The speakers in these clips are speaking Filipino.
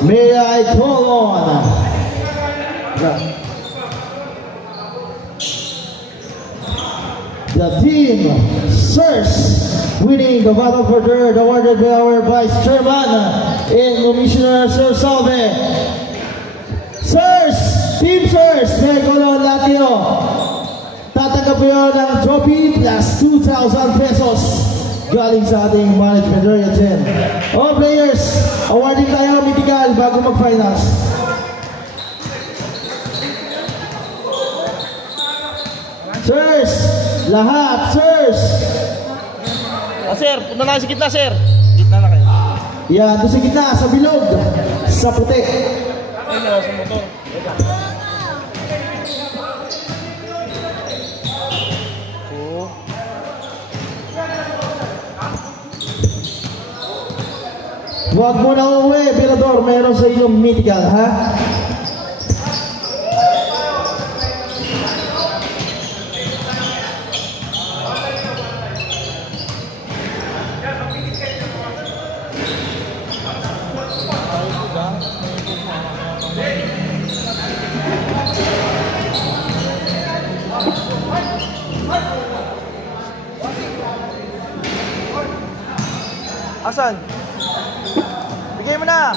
May I call on the team Sirs, winning the battle for third, awarded by our Vice Chairman and Commissioner Sir Salve. Sirs, Team Sirs, may I call on lahat nyo. Tatanggap po yun ng trophy plus 2,000 pesos galing sa ating management area 10. All players, awarding tayo mythical bago mag-finals. Sirs, lahat, sirs. Sir, punta na kayo sa gitna, sir. Gitna na kayo. Yan, doon sa gitna, sa bilog, sa puti. Ano, sa motor. Huwag mo na uwi, Birador. Meron sa inyong mythical, ha? Asan? Bigay mo na!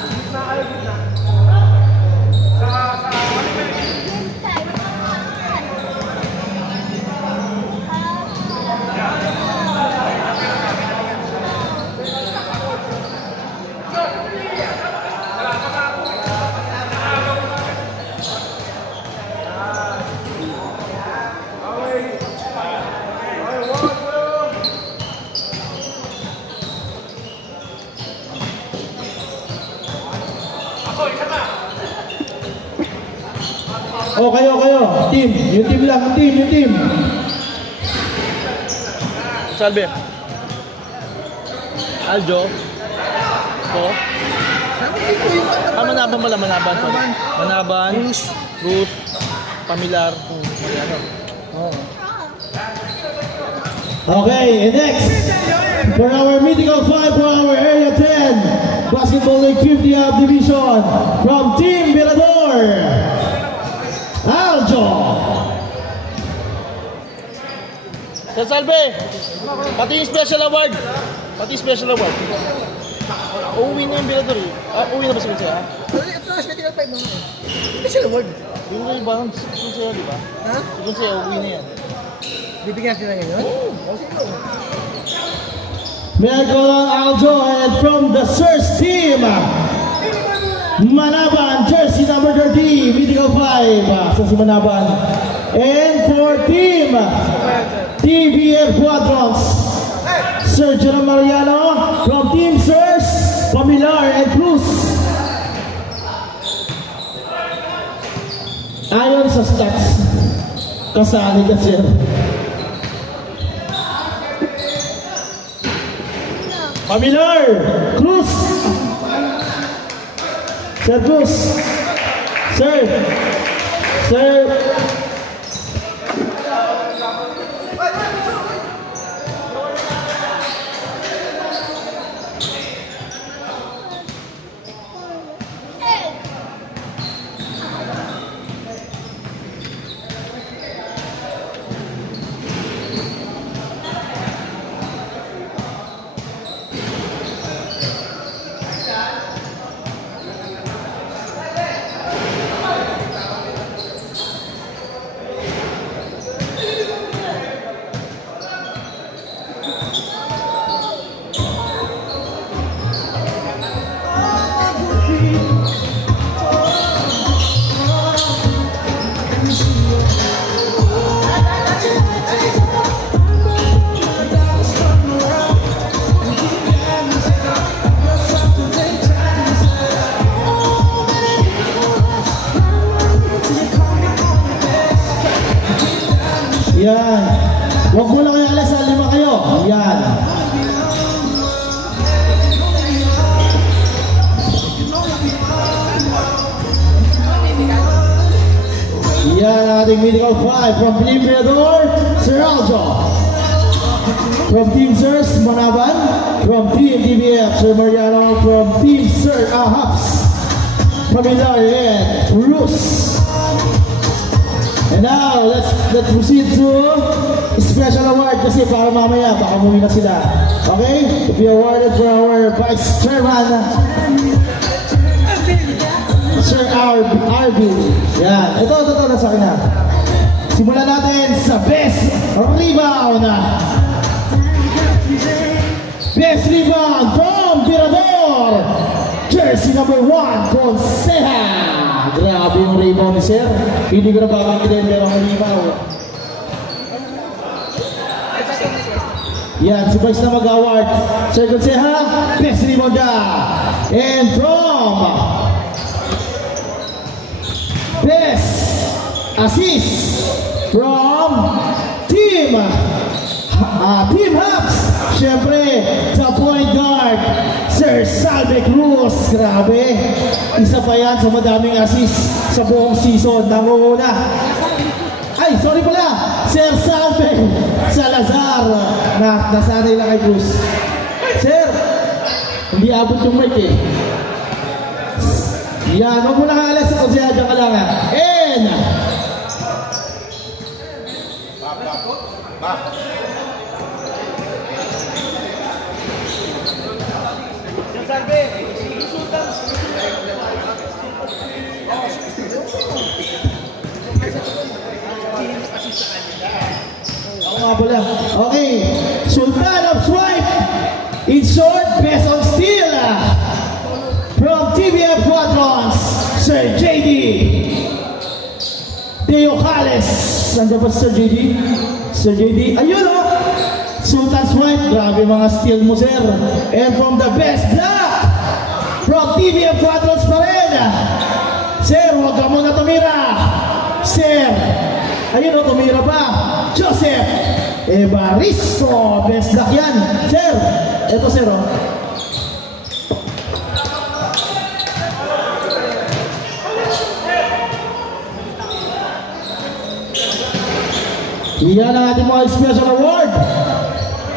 O, kayo. Team. Yung team lang. Yung team. Salve. Aljo. Ko. Manaban pala, Manaban. Manaban. Ruth. Pamilar. Okay, and next, for our mythical 5 for our Area 10 Basketball League 50th Division from Team Birador, Aljo. Sir Salve, pati yung special award. Uuwi na yung Birador eh. Uuwi na ba sila siya? Ito na, special 5 naman eh. Special award. Yung iba, yung sa'yo, di ba? Ha? Yung sa'yo, uuwi na yan. Bibigyan sila ngayon? Oo. May I call on Aljo, and from the Sirs team, Manaban, jersey number 30, mythical 5, sa si Manaban. And for team TBF Quadrants, Sir Jerome Mariano, from Team Sirs, Pamilar and Cruz. Ayon sa stats, kasali ka sir. Pamilar, Cruz. Sir Cruz. Sir. Yan. Huwag mo lang kayo alas, 5 kayo. Yan. Yan ating mythical 5 from Team Birador, Sir Aljo. From Team Sirs, Manaban. From Team TBF, Sir Mariano. From Team Sir Ahaps, Pamilar and Bruce. And now, let's proceed to special award kasi para mamaya baka muli na sila. Okay? To be awarded for our Vice Chairman, Sir RB. Yan. Ito na sa akin na. Simulan natin sa Best Rebound. Best Rebound from Tirador. Jersey number 1, Conseja. Grabe yung rebound ni Sir. Hindi ko na babanggitin pero ang rebound. Yan, si Vice na mag-award. Sir Conseja, Best Rebound na. And from Best Assist from Team Hubs. Siyempre, the point guard, Sir Salve Cruz. Grabe. Isa pa yan sa madaming assist sa buong season. Nangunguna. Ay, sorry pala. Sir Salve Salazar. Nasanay lang kay Cruz. Sir, hindi abot yung mic eh. Yan, huwag mo nakalas sa konsya. Diyan ka lang ha. And okay, Sultan of Swipe. In short, Best of Steel from TVF Quadrons, Sir JD Teocales. Nandiyan ba Sir JD? Sir JD, ayun o. Sultan Swipe, grabe mga steel mo sir. And from the Best Black from TVF Quadrons pa rin, Sir, huwag ka muna tumira. Sir, ayun o, tumira pa. Joseph Evaristo, Best Black yan. Sir, eto sir o. Iyan ang ating mga special award.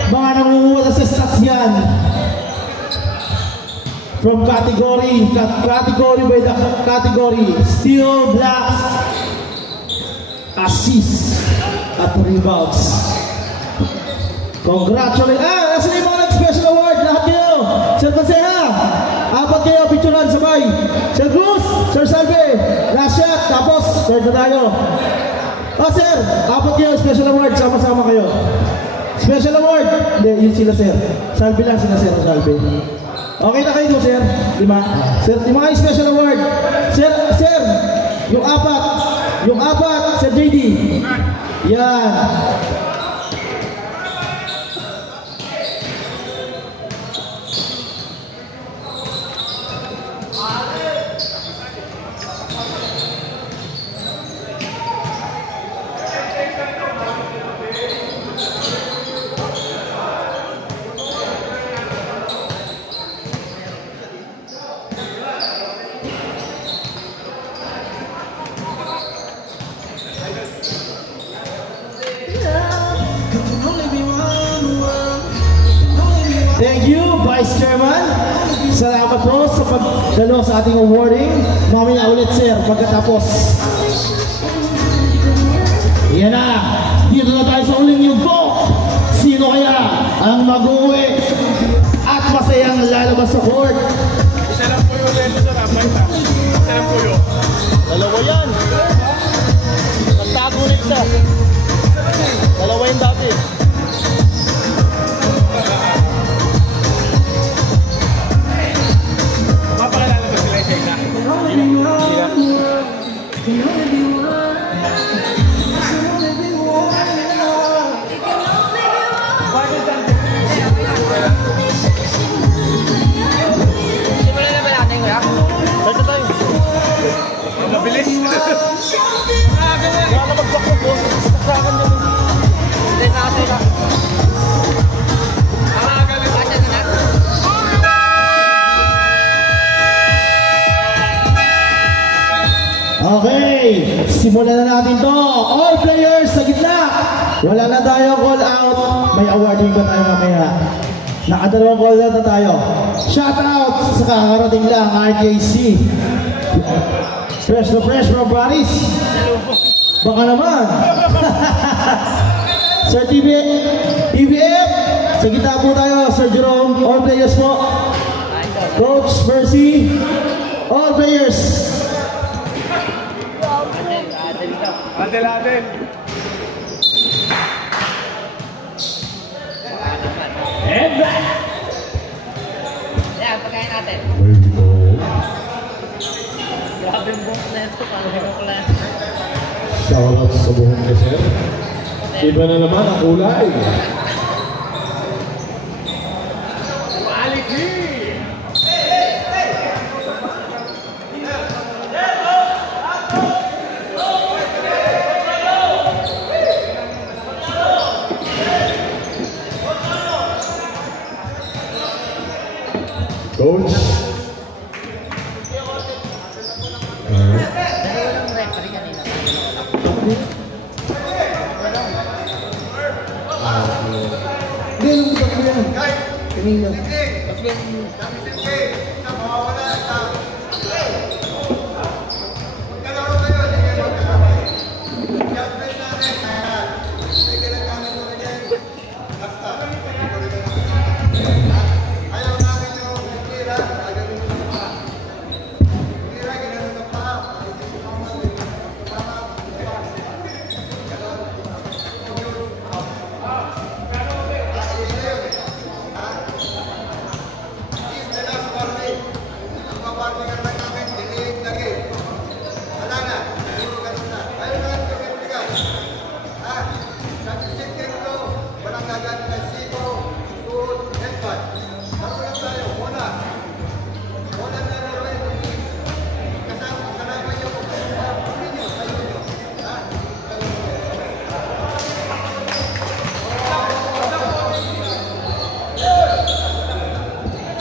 Mga nangunguha sa stats yan. From category by the category, Steel, Black, Assist, at Rebounds. Congratulations! Nasa na yung mga special award? Lahat kayo! Sir Conseja, apat kayo, picturean sabay. Sir Cruz, Sir Salve, last shot, tapos, third na tayo. Sir, apat kayo, special award, sama-sama kayo. Special award, hindi, yun sila sir. Salve lang sila sir, Salve. Okay na kayo sir? Lima? Sir, yung mga special award. Sir, yung apat, Sir JD. Yan. Thank you, Vice Chairman. Salamat po sa pagdalo sa ating awarding. Mamaya ulit, sir, pagkatapos. Yan na. Dito na tayo sa uling yugto. Sino kaya ang mag-uwi at masayang lalabas sa court? Isa lang po yung lento sa ramay. Isa lang po yun. Dalawa yan. Nagtago ulit siya. Dalawa yung dati. Mabilis. Kaya na magsakot po. Saksakan niya. Hindi na kasi na. Okay, simulan na natin to. All players sa gitna. Wala na tayo call out. May awarding ba tayo mamaya? Nakadalawang call out na tayo. Shout out sa kakarating lang, RKC Fresh na fresh from Paris. Baka naman. Sir TVF, sa gitna po tayo. Sir Jerome, all players po. Coach Mercy, all players. Adel. And back! Yan, pagkain natin. Grabe yung box na ito, parang hinukla. Shoutout sa buong keser. Iba na naman ang kulay. Quality! Coach. Walang referee kanina. Hindi, lumutang ko yan. Kanina.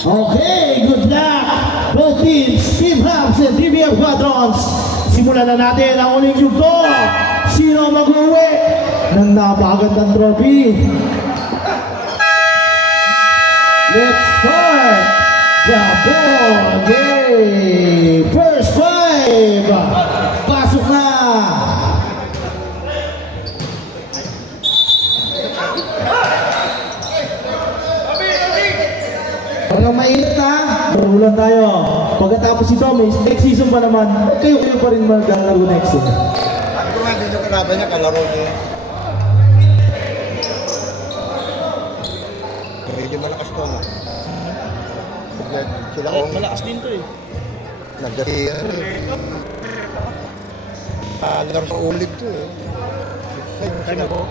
Okay, good luck both teams, Team Hubs and TVF Quadrons. Simulan na natin ang uling yugto. Sino mag-uwi ng napakagandang trophy? Let's start the ball game. First five. Pasok na. Pagka mainit na, marulan tayo. Pagkatapos ito, next season pa naman, kayo pa rin maglalaro next season. Ako nga dito kalaban niya, kalaro niya. Medyo malakas to, no? Sila kong... Malakas din to eh. Nagdasi, ano eh. Laro sa ulit to eh. Sila ko.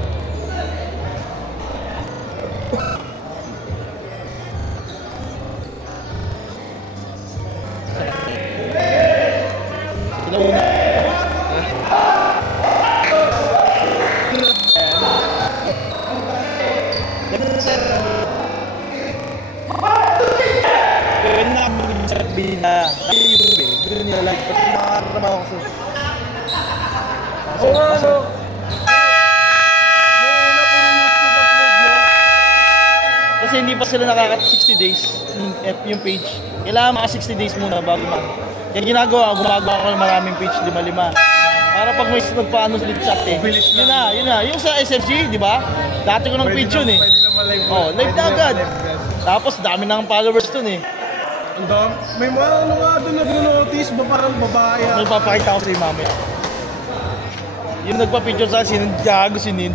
Kasi hindi pa sila nakaka 60 days yung page. Kailangan maka 60 days muna bago Kaya gumagawa ko ng maraming page, 5-5. Para pag may nagpaano sa live chat eh. Yun na. Yung sa SFG, di ba? Dati ko ng page yun eh. Oh, live na agad. Tapos dami ng followers dun eh. May mga ano nga doon nag-notice ba parang babae? May papakita ko sa iyo mamaya. Yung nagpa-picture sa akin, gago si Nin.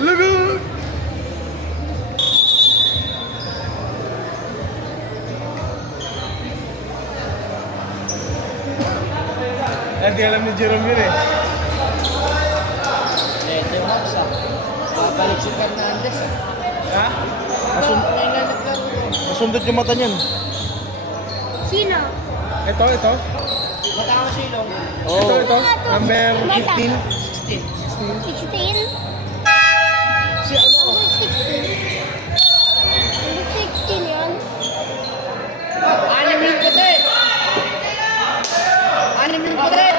Alaga! Hindi alam ni Jerome yun eh. Ito yung Hubs ah. Babalik si Fernandez ah. Ha? Nasundot yung mata niyan. Sino? Ito. Matang silong. Oh. Ito. Number 15. 16? Si ano? Number 16. Number 16 yun. 6 minutes pa din. 6 minutes pa din.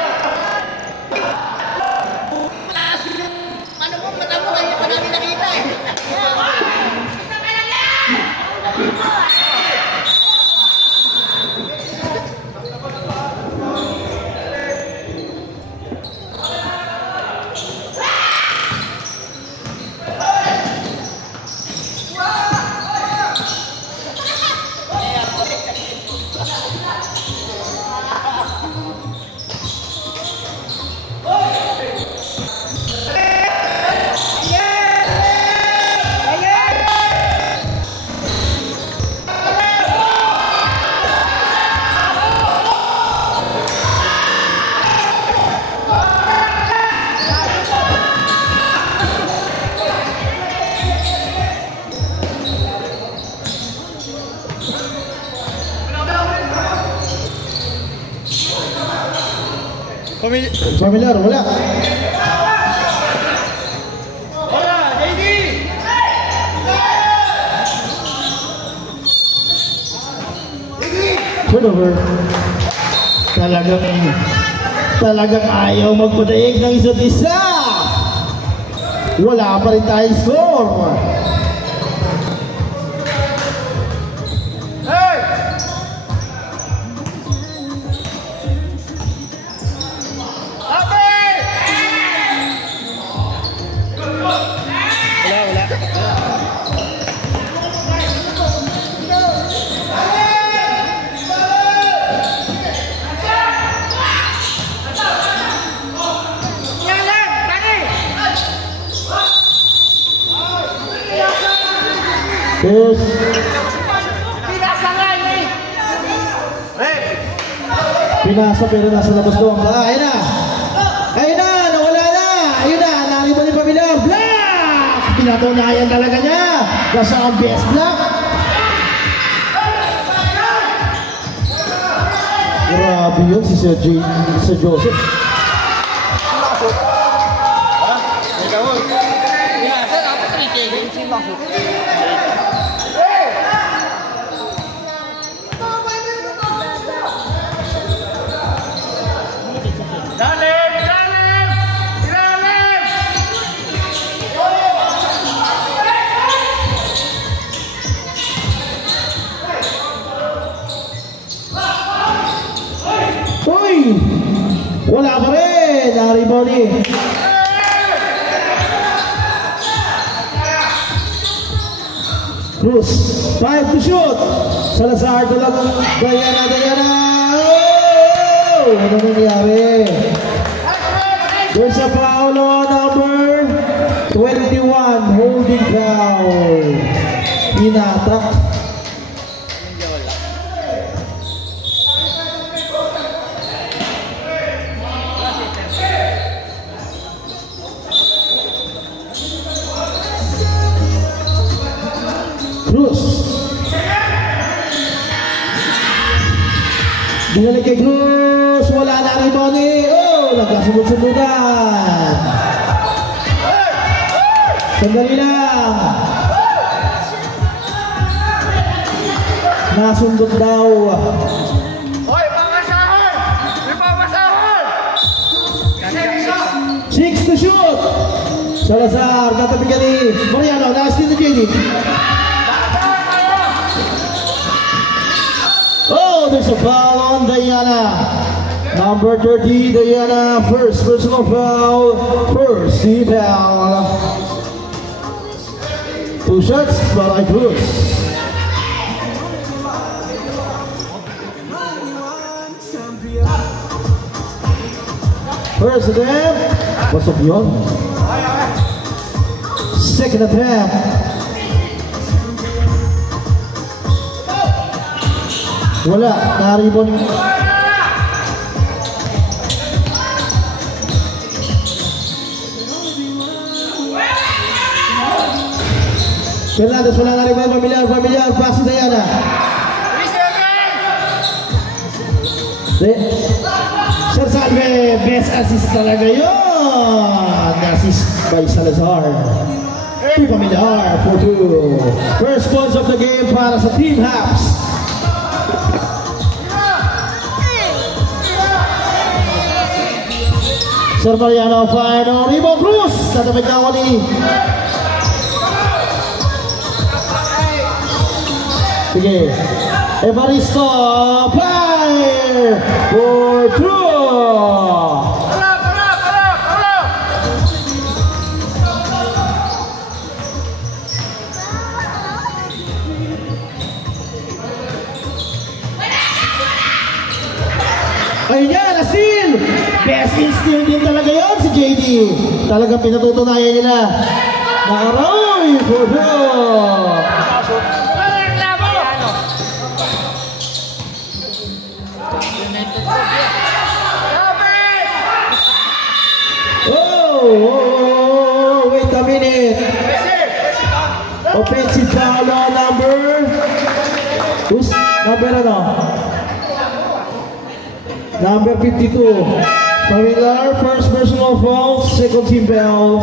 Ano mo, mata mo kayo pa namin nakita eh. Familiar, wala. Turnover. Talagang ayaw magpadaig ng isa't isa. Wala pa rin tayong score. Yes. Pinasa pero nasa labas doon. Ayun na. Ayun na, nawala na. Ayun na, nariba ni Pamilyar. Black! Pinatunayan talaga niya. Nasa ang best black. Grabe yun si Sir Joseph. Wala pa rin. Naribaw ni Cruz. 5 to shoot. Salazar to lang. Diana. Oh! Ano nangyari? There's a foul on number 21. Holding foul. Inatak. Cruz. Dinalik kay Cruz. Wala na rin Bonnie. Oh, nagkasunod-sunudan. Sandali lang. Nasundot daw. Hoy, pamasahon! May pamasahon! 6 to shoot. Salazar, katabi ka ni Mariano. Nastin na JD. Oh, there's a foul on Diana. Number 30, Diana. First personal foul. First team foul. 2 shots by Cruz. First attempt. Pasok yun. Second attempt. Wala, naribon. Fernandez, wala naribon. Familiar, pass to Diana. Sir Salve, best assist talaga yun. Assist by Salazar. Familiar for 2. First points of the game para sa Team Haps. Sir Mariano, final rebound. Cruz, tatamig na ako ni sige, Evaristo, fire for 2. Ayun yan, na-steal! Best in steal din talaga yun si JD. Talagang pinatutunayan nila. Nakaroy for 2. Oh, wait a minute. Offensive foul on number. Who's number ano? Number 52. Familiar, first personal foul, second team foul.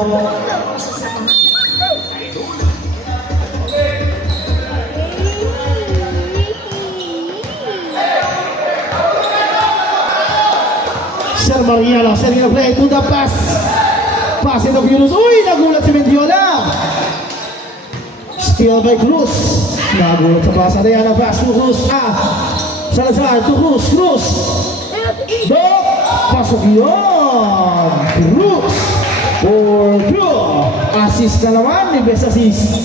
Sir Mariano, setting a play to the pass. Pass into Cruz. Uy, nagulat si Mendiola. Steal by Cruz. Nagulat sa pass. Ariana pass to Cruz. Salazar to Cruz. Cruz. Dok. Pasok yun. Cruz. For two. Assist na naman. May best assist.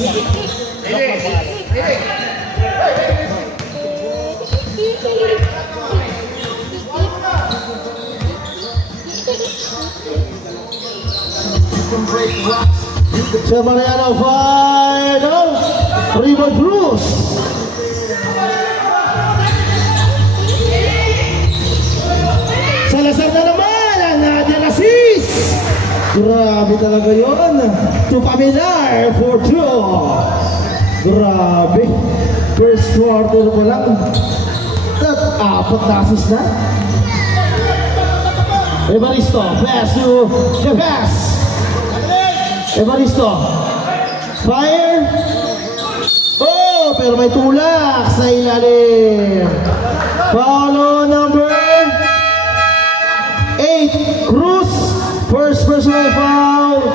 Sir Mariano fired out. Rebound Cruz. Salazar na naman. Another assist. Grabe talaga yun. To Pamilar for two. Grabe. First quarter pa lang. At apat na assist na. Evaristo. Pass to Jefes. Evaristo. Fire. Oh, pero may tulak sa ilalim. Foul number 8. Cruz. First personal foul.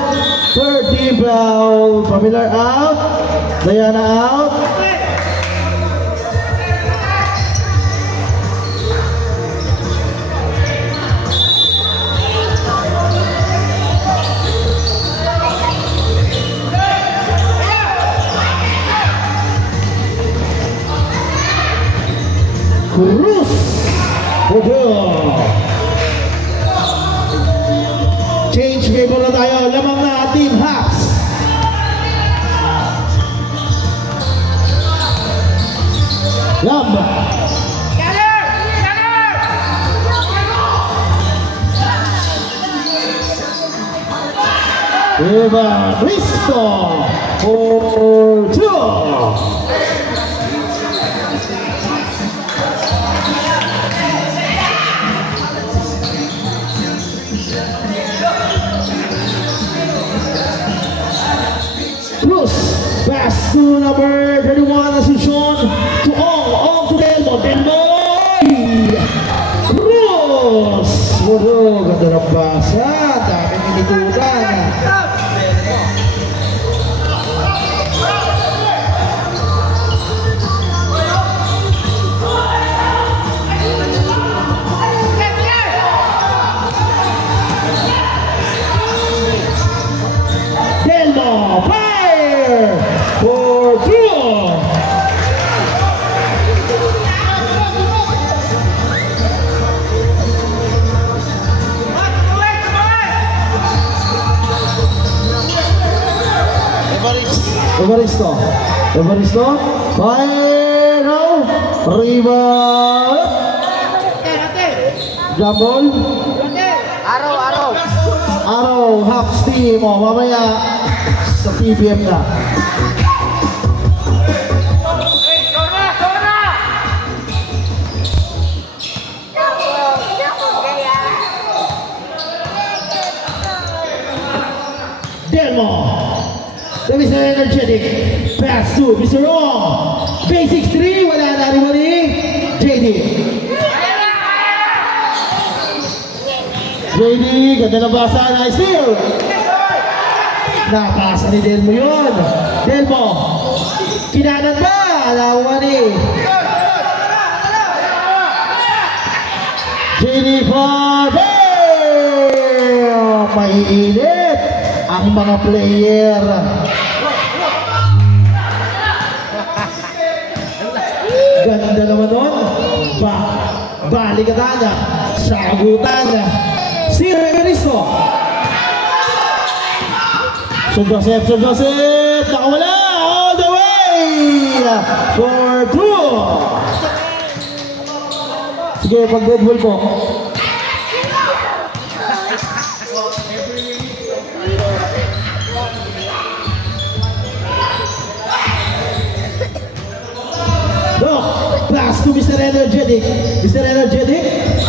Third team foul. Pamilar out. Diana out. Cruz. Change game na tayo. Lamang na Team Hawks. Lamb. Evaristo for two. Cruz, pass to number 31, Asuncion, to Ong to Delmo, Cruz! Muro, ganda ng basa, daming inikutan. Delmo, fire! For two! Evaristo, fire now, Riva, Jambol, Araw, Hawks team, mamaya sa PBM na. Delmo. The Mr. Energetic pass to Mr. Ong. Basic 3, wala na rin mali. JD. JD, ganda na basa. Nice steal. Nakasa ni Delmo yun. Delmo. Kinanan ba? Alawa ni. JD for maiinit ang mga player. Ganda naman nun. Balikatan na. Sagutan na. Si Evaristo. Sir Joseph. Nakawala. All the way. For two. Sige, pag-dead ball po. Pass to Mr. Energetic. Mr. Energetic.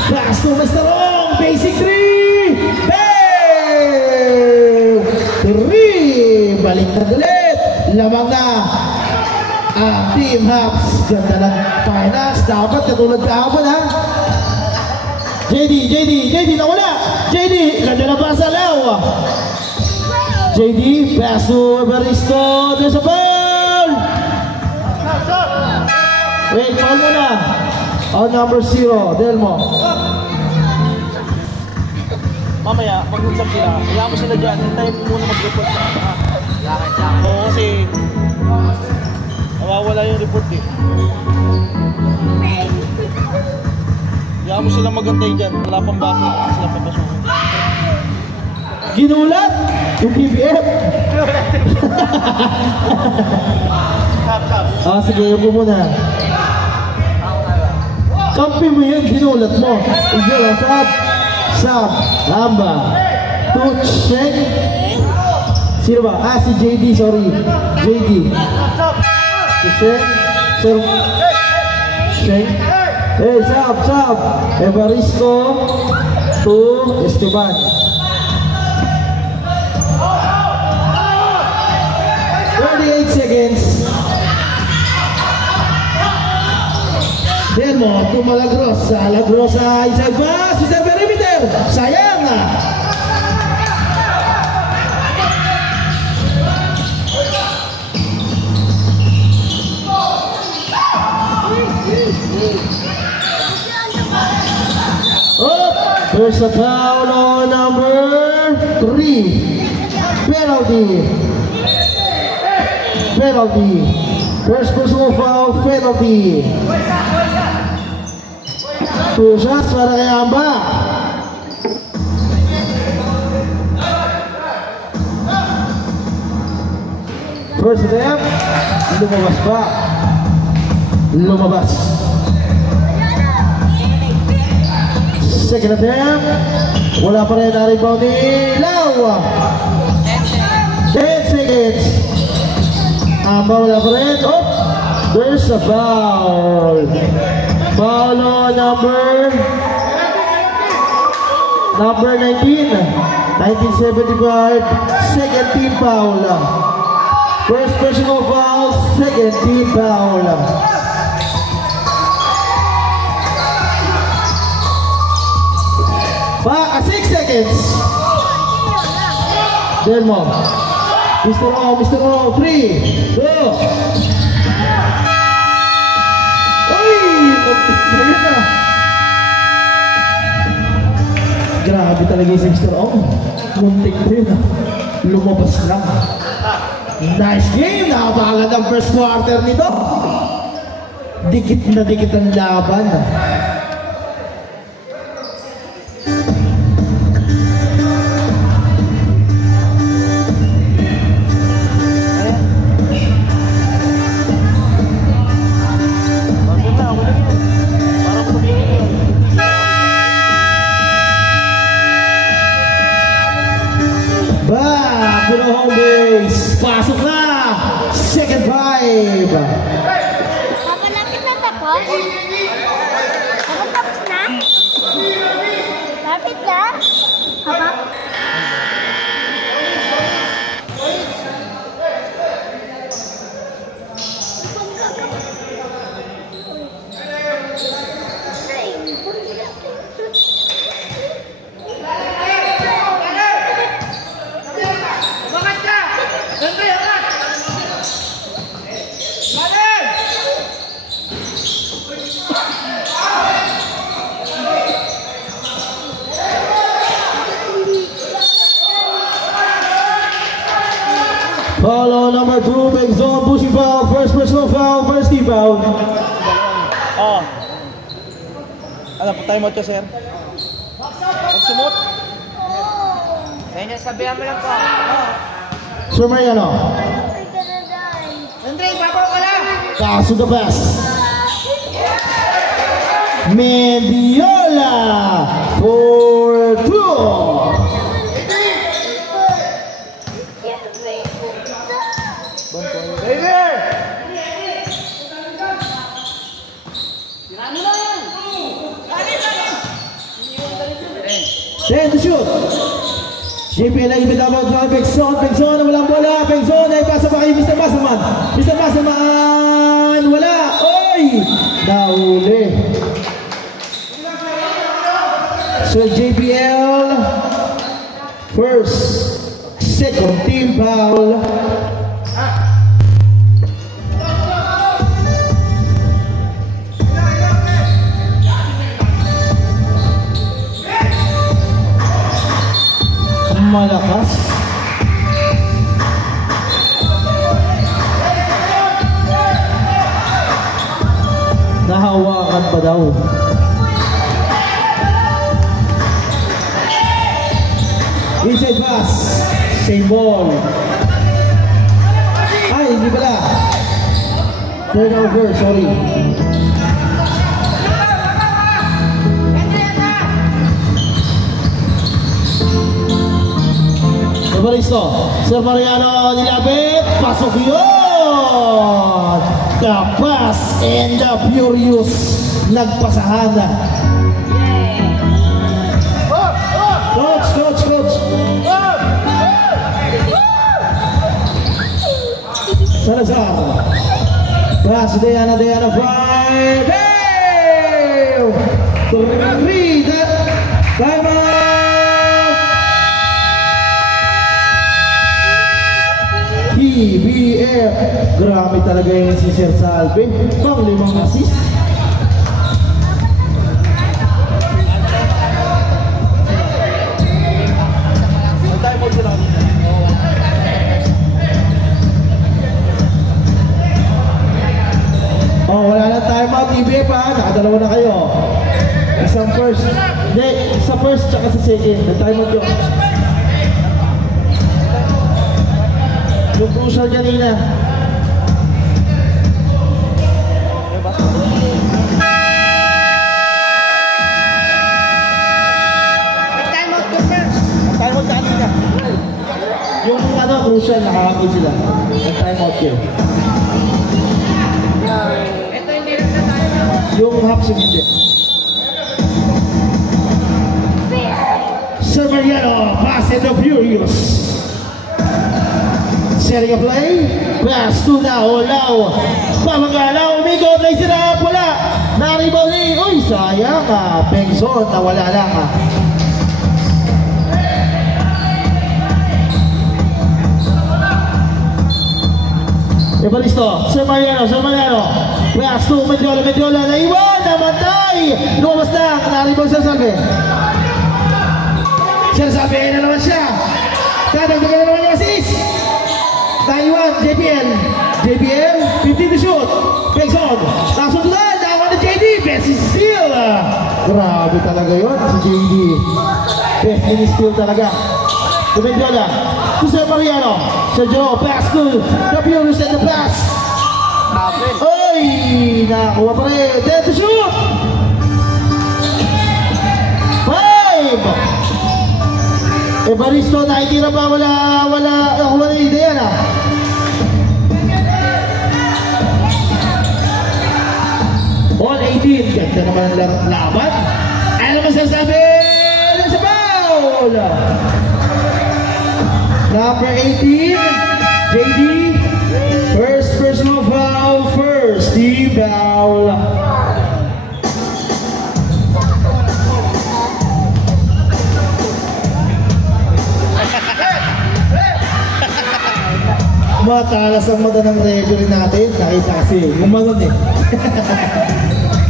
Pass to Mr. Ong. basic 3! Bang! 3! Baliktad ulit. Lamang na ang Team Hubs. Ganda ng finals. Dapat katulad kahapon ha. JD nawala. JD, ganda na pa sa law. JD, pass to Evaristo. There's a foul! Wait, foul muna. On number 0, Delmo. Mamaya, pag-usap sila, kaya mo sila dyan, hintayin mo muna mag-report sa Oo, kasi nawawala yung report eh. Kaya mo sila magantay dyan, wala pang basa, sila papasukin. Ginulat yung BBF. Sige, yun po muna. Kampi mo yun, ginulat mo. Igil, sab, lamba, Tucheng. Sino ba? Si JD, sorry. JD. Tucheng, Sir Sheng. Sab. Evaristo to Esteban. 38 seconds. Delmo to Malagrosa. Lagrosa inside pass. Inside perimeter. Sayang. There's a foul on number 3. Penalty. First personal foul, penalty. 2 shots para kay Amba. First attempt, lumabas ba? Lumabas. Second attempt, wala pa rin na rebound ni Lau. 10 seconds. Amba wala pa rin. There's a foul. Foul on number 19. 1975. Second team foul. First personal foul. Second team foul. Back at 6 seconds. Delmo. Mr. O, 3, 2. Grabe talaga yung Mr. O. Muntik pa yun. Lumabas lang. Nice game. Napakagandang first quarter nito. Dikit na dikit ang laban. Back to the home base. Pasok na. Second 5. Papa, lapit na tapos? Papa, tapos na? Lapit na? Papa? Follow number 2, big zone, pushing foul, first personal foul, first team foul. Ano, time out ka, sir? Magsumot? Sabihan mo lang po. Sir Mariano. Andre, babaw ka lang! Pass to the pass. Mendiola for 2. JPL ay ibigabot sa Pengson na walang bola. Pengson ay pasa pa kay Mr. Masaman. Mr. Masaman, wala. Oy! Nahuli. So JPL, first, second team foul. Malakas. Nahawakan pa daw. Inside pass. Same ball. Ay, hindi pala. Turnover, sorry. Baristo, Sir Mariano nilapit, pasok yun! The Fast and the Furious nagpasahan. Coach! Salazar, pass Diana 5, hey! 3, time out! PBF, grabe talaga yung si Sir Salve, pang 5 assist. Oh, wala na timeout, PBF ha, nakadalawa na kayo. Isang first, hindi, sa first tsaka sa second, na timeout yun. Yung crucial kanina. Nag-timeout ko first. Nag-timeout kanina. Yung ano, crucial, nakakapin sila. Nag-timeout yun. Ito hindi rin na-timeout. Yung half hindi. Sir Mariano, Fast and the Furious. Setting a play, pass to Lao, Pamagalaw, umigot, na isirap, wala, naribaw ni, uy, sayang Pengson, nawala lang Evaristo, Sir Mariano, pass to Mediola, naiwan, namatay, lumabas lang, naribaw Sir Salve, na naman siya, tatagdagan na naman yung assist. Taiwan, JPL, 15 to shoot. Pengson, nasundan, nakuha ni JD, best is steal. Grabe talaga yun, si JD. Best in steal talaga. Dumendiola, to Sir Mariano. Sergio, pass to the Furious and the pass. Oy, nakuha pa rin, 10 to shoot. 5. Evaristo, nakikira pa, wala idea na. All 18, ganda naman ang laban. Ano masasabi? Nasa foul! Number 18, JD, first personal foul, first team foul. Matalas ang mata ng referee natin, nakita kasi gumanon eh.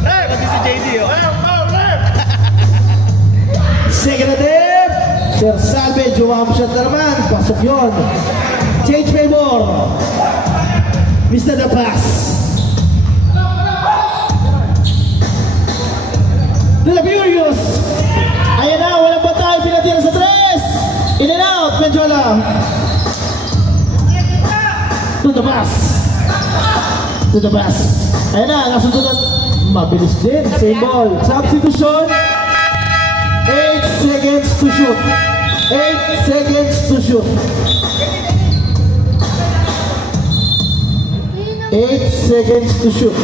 Pati si JD Second attempt, Sir Salve, jump shot na naman, pasok yun. Change favor, Mr. The Pass. To the Furious. Ayan na, walang batay, pinatira sa 3. In and out, Medjola. To the pass. Ayan na, nasunod. Mabilis din. Same ball. Substitution. 8 seconds to shoot. 8 seconds to shoot. 8 seconds to shoot.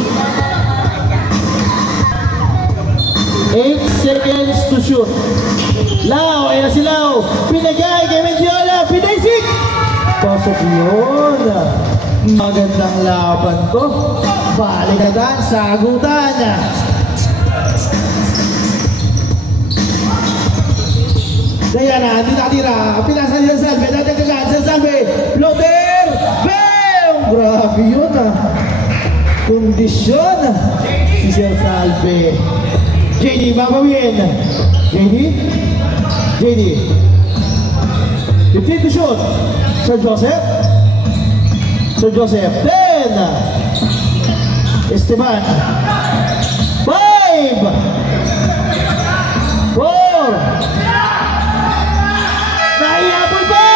8 seconds to shoot. Lau, ayan na si Lau. Pinagay kay Mendiola. Pinaisik. Pasok yun. Magandang laban ko. Balikatan, sagutan. Kaya na, hindi nakatira. Pinasa niya sa Salve. Natagagan sa Salve. Floater. Bam! Grabe yun Kondisyon. Si Sir Salve. JD, babawin. JD? JD. 15 to shoot. Sir Joseph. Sir Joseph. 10. Esteban. 5. 4. Naihabol ba?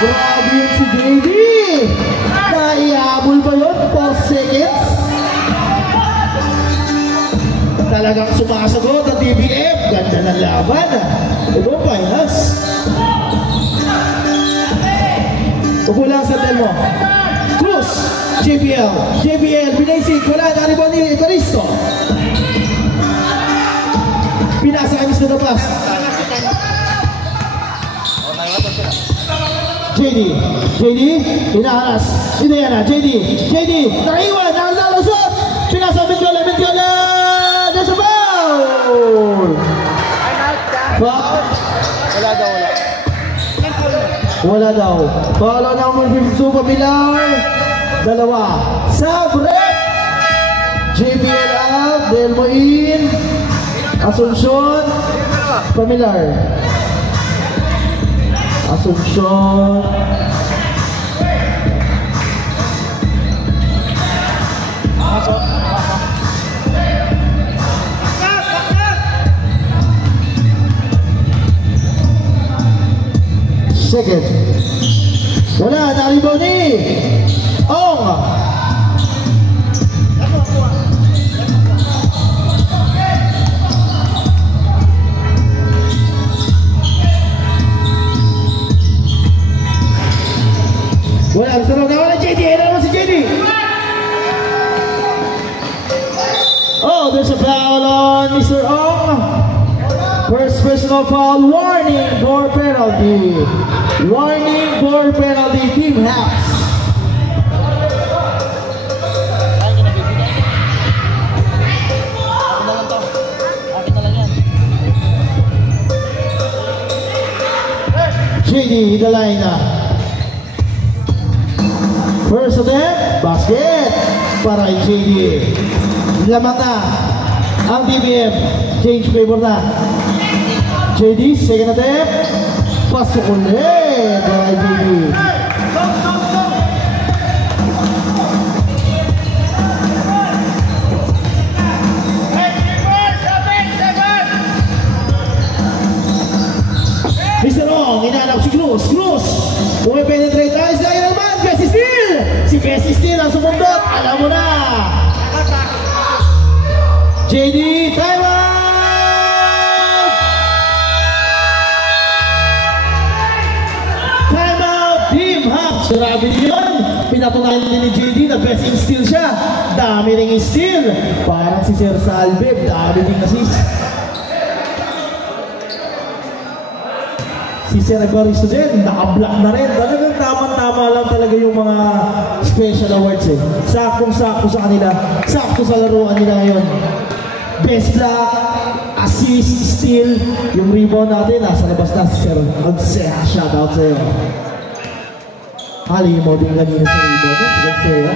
Grabe yun si JD. Naihabol ba yun? 4 seconds. Talagang sumasagot ang TBF. Ganda ng laban. Ito ang finals. Upo lang sa tel mo. Cruz. JBL. Binaisik. Wala. Naribaw ni Evaristo. Pinasa kami sa labas. JD. Inaharas. Inayana. JD. Nakaiwan. Nakalusot. Pinasa Mendiola. There's a foul. Foul. Wala daw. Foul on number 52 Pamilar. 2. Sa break. JBL up. Delmo in. Asuncion. Pamilar. Asuncion. Second. Wala, naribaw ni Ong. Wala, sarap na wala JD. Ano naman si JD? Oh, there's a foul on Mr. Ong. First personal foul, warning, goal penalty. Warning, goal penalty, Team Haps. JD, the line. First attempt, basket para kay JD. Lamang na ang TBM. Change favor na. JD, second attempt. Pasok ulit by JD. Mr. Ong, inaanap si Cruz. Pumipenetrate tayo sa kanya naman. Bessie Steele. Si Bessie Steele ang sumundot. Alam mo na. JD, time out! Team Haps. Grabe yun. Pinatunayan din ni JD na best in steal siya. Dami ring steal. Parang si Sir Salve. Dami din assist. Si Sir Evaristo din. Naka-block na rin. Talagang tama-tama lang talaga yung mga special awards eh. Saktong-sakto sa kanila. Sakto sa laruan nila ngayon. Best block, assist, steal. Yung rebound natin nasa labas na. Sir, shoutout sa'yo. Hali mo din kanina sa rebound. Sa'yo.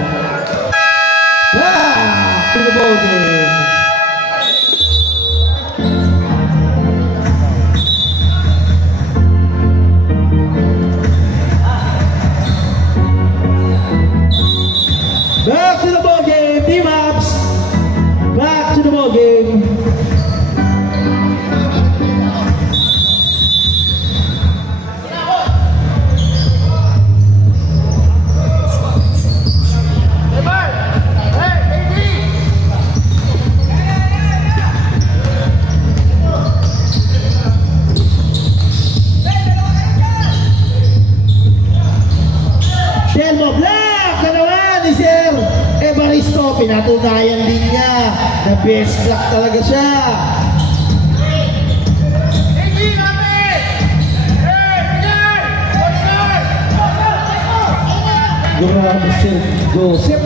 To the ball game. Back to the ball game, Team Haps. Back to the ball game. Delmo Black, dalawa ni Sir Evaristo. pinatunayan din niya na best block talaga siya. Grabe si Joseph.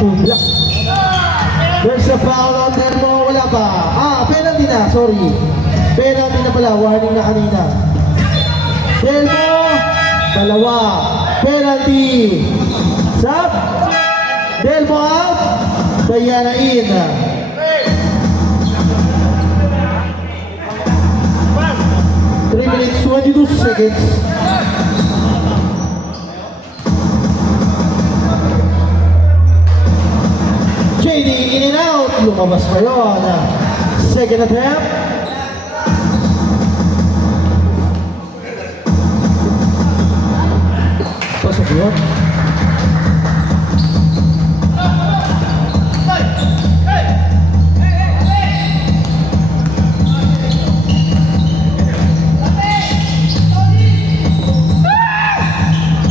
Block. There's a foul on Telmo. Wala pa. Penalty na. Sorry. Penalty na pala. Warning na kanina. Telmo. Dalawa. Penalty. Sap. Telmo out. Diana in. 3 minutes 22 seconds. JD in and out. Lumabas pa yun. Second attempt. Pasok yun.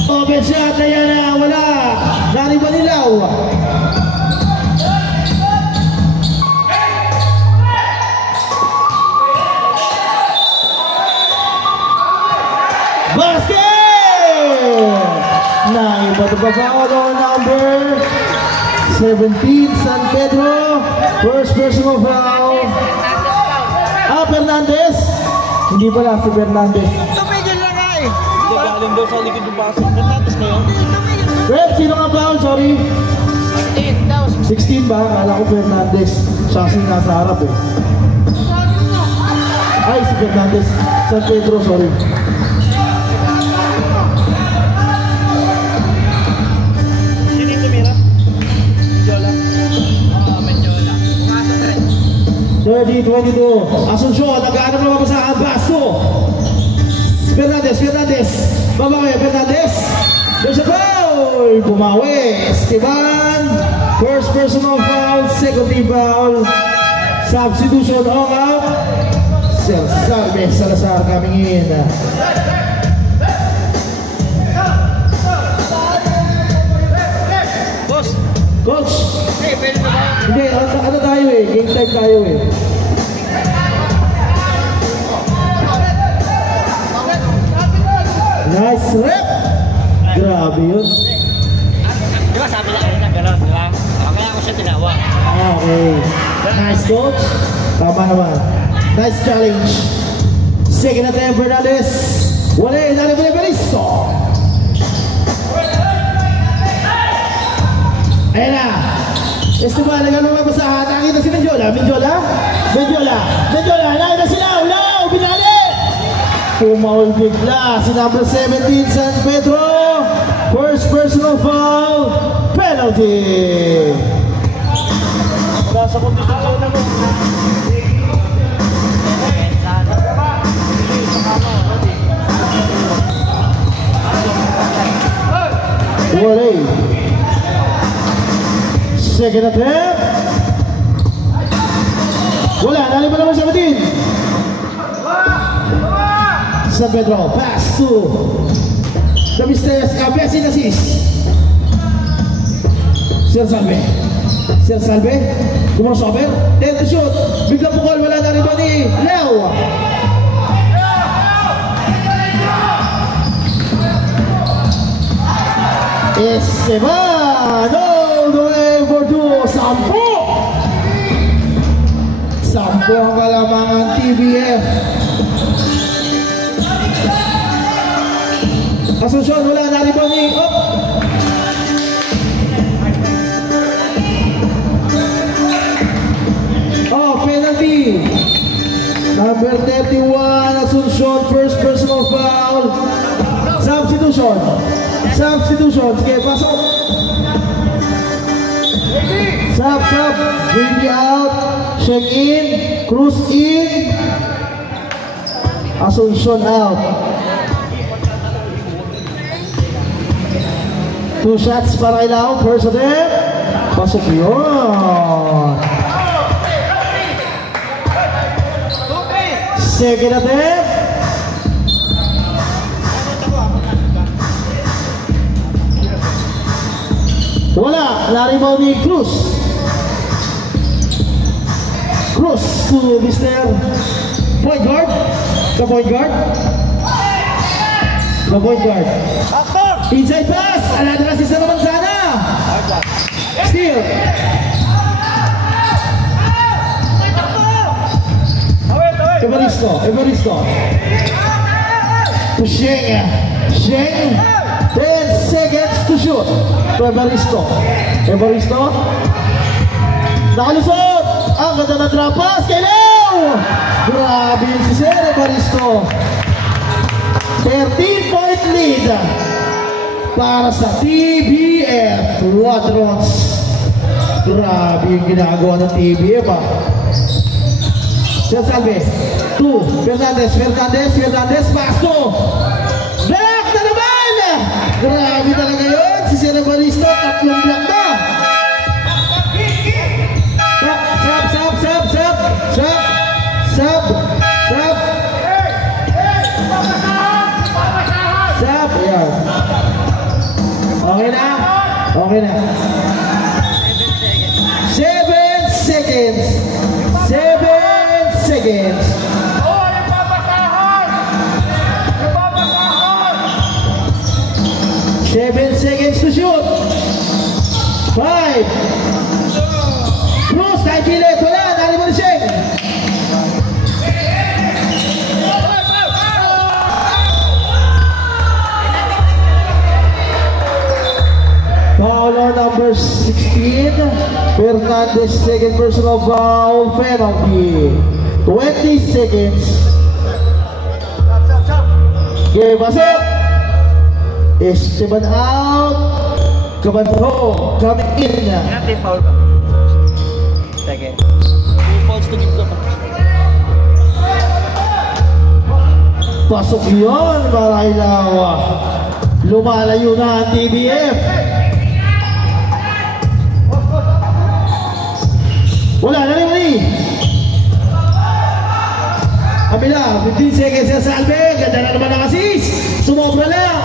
Open shot na yan na wala. Nari Banilaw. Naibato number 17, San Pedro. First personal foul. Fernandez. Hindi pala si Fernandez. Tumigil lang ay! Hindi, galing daw sa likod yung pasok. Fernandez na yun. Rep, sino nga foul? Sorry. 16 daw. 16 ba? Akala ko Fernandez. Siya kasi nasa harap eh. Ay, si Fernandez. San Pedro, sorry. Sino yung tumira? Medyola. Medyola. 30-22. Asunsyon, nag-aanap na mabasahan. Basto. Fernandez. Babae, Fernandez. There's a foul. Bumawi. Esteban. First personal foul. Second team foul. Substitution all out. Salazar coming in. Coach. Hey, pwede na ba? Hindi, ano tayo eh. Game time tayo eh. Nice rep. Grabe yun. Di ba sabi lang kanina gano'n, di ba? Kaya ako siya tinawa. Okay. Nice coach. Tama naman. Nice challenge. Second attempt, Fernandez. Wala, dali mo na Beristo. Ayan na. Esteban, nagano ba sa hatangin na si Medyola? Nakita sila. Ulaw, binali. Pumaul bigla si number 17, San Pedro. First personal foul. Penalty. Nasa kondisyon siya naman. Wala. Second attempt. Wala, nali pa naman 17. San Pedro, pass to the Misterios Cabezin assist. Sir Salve. Kumasover. Then to shoot. Biglang pukol, wala na rin ba ni Leo. Esteban, all the way for 2. Sampo ang kalamangan TBF. Asunsyon, wala na rin ba ni penalty. Number 31, Asunsyon, first personal foul. Substitution. Sige, pasok. Sub. Baby out. Check in. Cruz in. Asunsyon out. 2 shots para kailangan. First attempt. Pasok yun. Second attempt. Wala, na-rebound ni Cruz. Cruz to Mr. Point guard. The point guard. The point guard. Inside pass. Aladra si Sir Manzana. Steal. Evaristo. To Sheng. 10 seconds to shoot. To Evaristo. Nakalusot. Ang ganda na drop pass. Kailaw. Grabe yun si Sir Evaristo. 13-point lead para sa TBF Quadrons. Grabe yung ginagawa ng TBF Salve 2 Fernandez paso block na naman. Grabe talaga yun si Sir Evaristo. Tatlong block na. Sab yan. Okay na 7 seconds 7 seconds to shoot. 5 Cruz kahit pilit. Wala, nalibon siya. Foul number 16. Fernandez, second personal foul, penalty. 20 seconds. Okay, pasok. Esteban out. Cabanro coming in. Natin foul ba? Sige. 2 fouls to give them. Pasok yun, Marailaw. Lumalayo na ang TBF. Wala na rin. Kabila, 15 seconds sa Salve. Ganda na naman ang assist. Sumobra lang.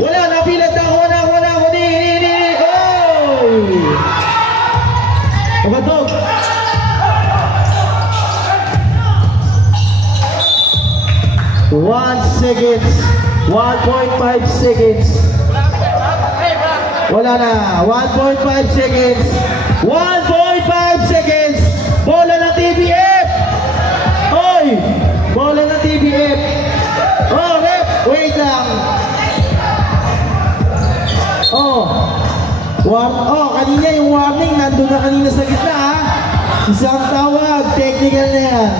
Wala, napilat na. Wala. Oh! Kabatog. One seconds. 1.5 seconds. Wala na. 1.5 seconds. 1.5 seconds. Bola ng TBF. Hoy! Bola ng TBF. Oh, ref. Wait lang. Kanina yung warning. Nandun na kanina sa gitna, ha? Isang tawag. Technical na yan.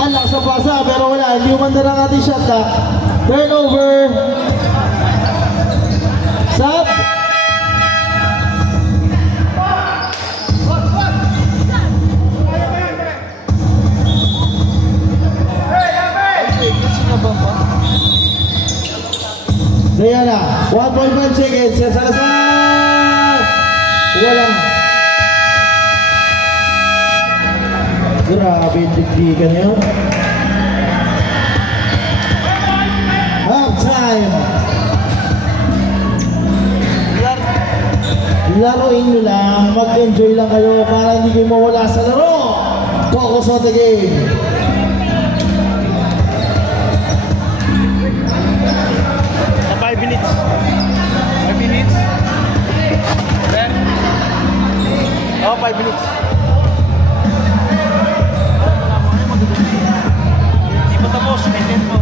Alak sa pasa, pero wala. Hindi umanda lang ating shot, ha? Turnover. Sap. Kaya na, 1.5 seconds. Salazar. Walang. Grabe yung tigdikan yun. Half time. Laruin nyo lang, mag-enjoy lang kayo para hindi kayo mawala sa laro. Focus on the game. Sa 5 minutes. 5 minutes. Then, 5 minutes. Hindi pa tapos, may tempo.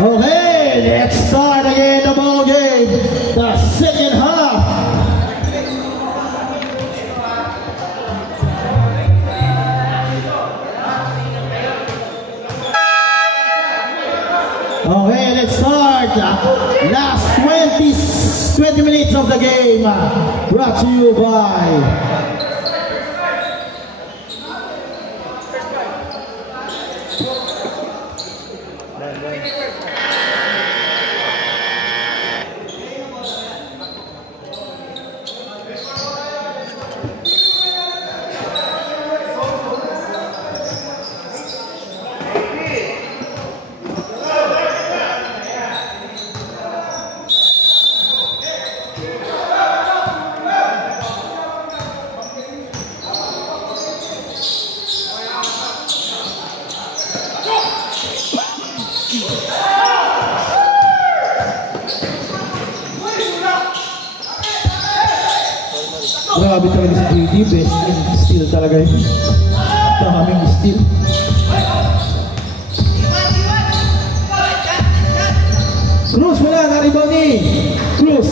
Okay, let's start again the ball game. The second half. Okay, let's start. Last 20 minutes of the game. Brought to you by grabe talaga si JD, best in steal talaga yun. Daming steal. Cruz wala, na-rebound ni Cruz.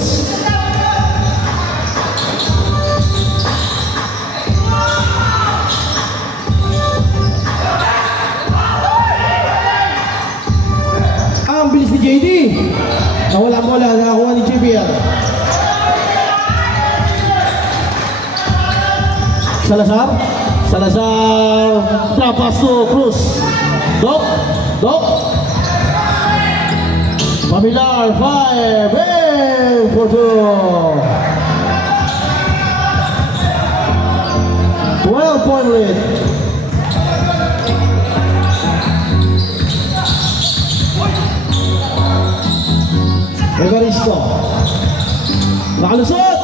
Ang bilis ni JD. Nawala bola, nakakuha ni JBL. Salazar drop pass to Cruz. Doc Mamilar fire, bang for 2. 12-point lead. Evaristo nakalusot.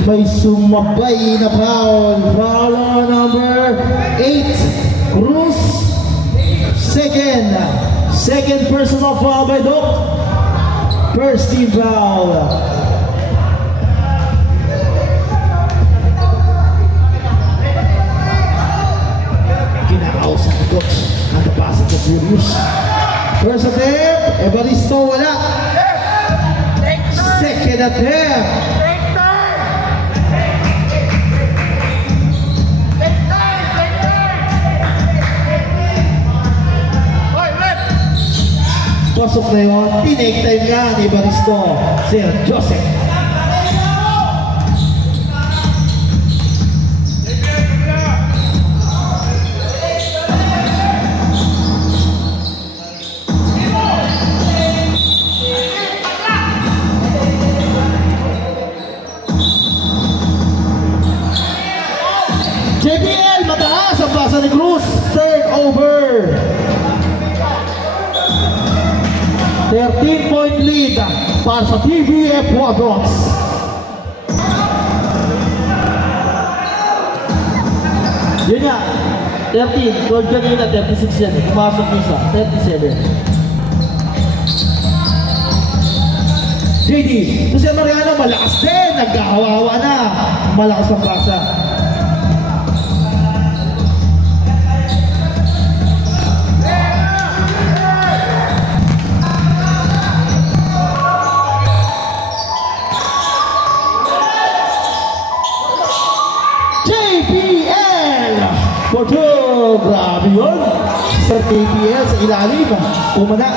May sumabay na foul. Foul on number 8, Cruz. Second personal foul by Doc. First team foul. Kinakausap ni Coach. Nakapasok na Furious. First attempt, Evaristo wala. Second attempt. Pasok na yun, tinake time nga ni Evaristo, Sir Joseph. JBL, mataas ang pasa ni Cruz, third over. 13-point lead para sa TVF Bulldogs. Yun nga, 13, 12 kanina, 36 yan. Pumasok isa, 37. JD, Jose Mariano malakas din, nagkahawawa na. Malakas ang pasa. For 2, grabe yun. Sir KPL sa ilalim, umana.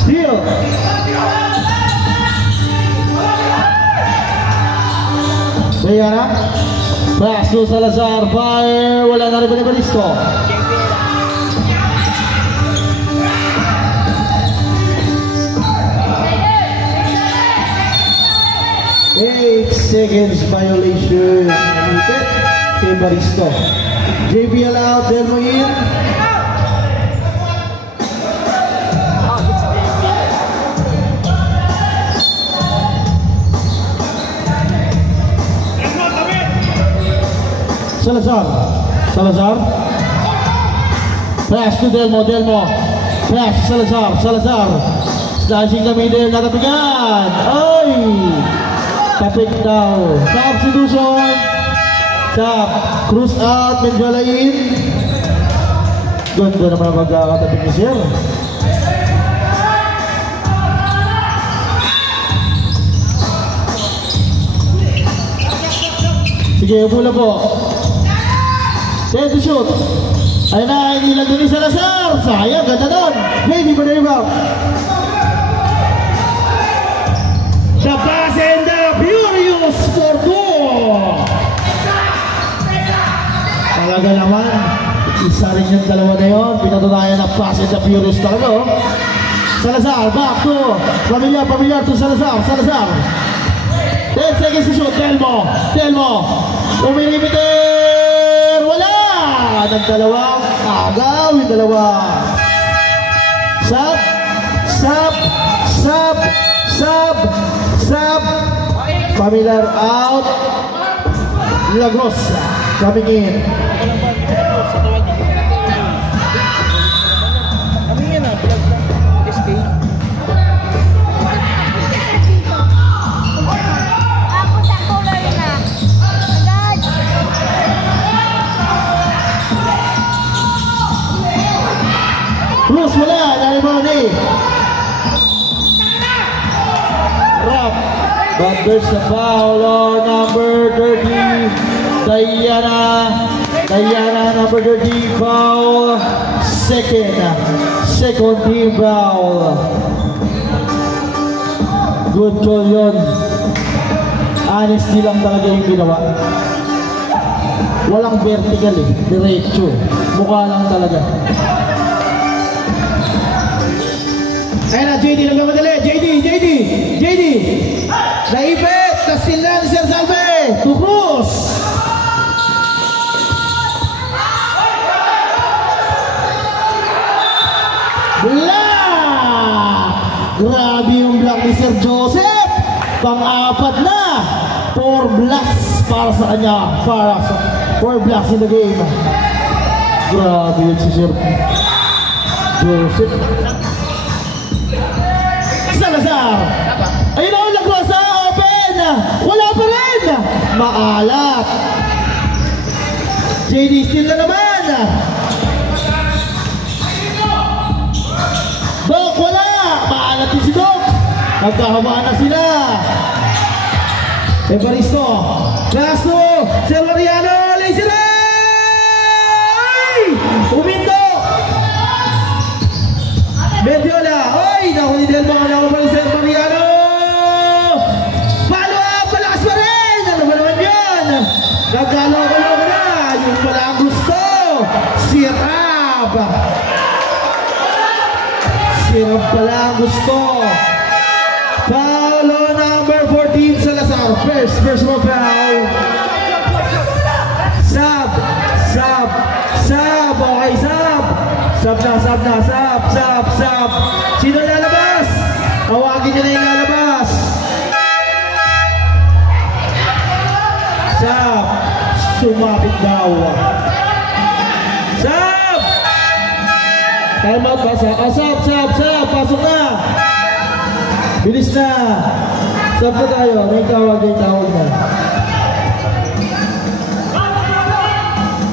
Steal. Bayara. Pass to Salazar, fire, wala na rin ba Evaristo? Eight seconds violation. Si Evaristo. JBL out, Delmo in. Salazar. Pass to Delmo. Pass, Salazar. Slashing the middle, natapigan. Ay! Tapik daw. Substitution. Tap. Cruz out, Menjalain. Ganda naman ang magkakatapik ni Sir. Sige, upo lang po. Set to shoot. Ayun na, inilang din ni Salazar. Sayang, ganda doon. Maybe for the rebound. The pass and the furious for goal. Talaga naman, isa rin yung dalawa na yun. Pinatunayan na pass and the furious talaga. Oh. Salazar, back to Familiar to Salazar. 10 seconds to shoot. Telmo. Umilimiter. Wala. Nagdalawang agaw yung dalawa. Sub. Familiar out. Lagos coming in. Kami yan na, vlog ng SK. Ako sa color na. Agad. Cruz wala. Dali mo ni Rob. But there's a foul on number 30. Diana number 30 foul. Second team foul. Good call yun. Honesty lang talaga yung ginawa. Walang vertical eh. Diretso. Mukha lang talaga. Ayun na, JD nagmamadali. JD. Naipit. Kastil na ni Sir Salve. To Cruz. Block. Grabe yung block ni Sir Joseph. Pang-apat na. 4 blocks para sa kanya. 4 blocks in the game. Grabe yun si Sir Joseph. Salazar. Ayun o, Lagrosa, open. Wala pa rin. Maalat. JD still na naman. Dok, wala. Maalat din si Dok. Nagkahamaan na sila. Evaristo. Castro. Sir Mariano. Lazy Ray. Umindo. Mediola. Oy, naku ni Delma. Naku pa ni Sir Mariano. Follow up. Malakas pa rin. Ano ba naman yan? Nagkalaw-kalaw na. Yung pala ang gusto. Sirap. Sirap pala ang gusto. Foul on number 14 Salazar. First personal foul. Sub. Okay, sub. Sub. Sino lalabas? Tawagin niya na yung lalabas. Sub. Sumapit daw. Sub. Time out ba? Sub. Pasok na. Bilis na. Sub na tayo. May tawag na.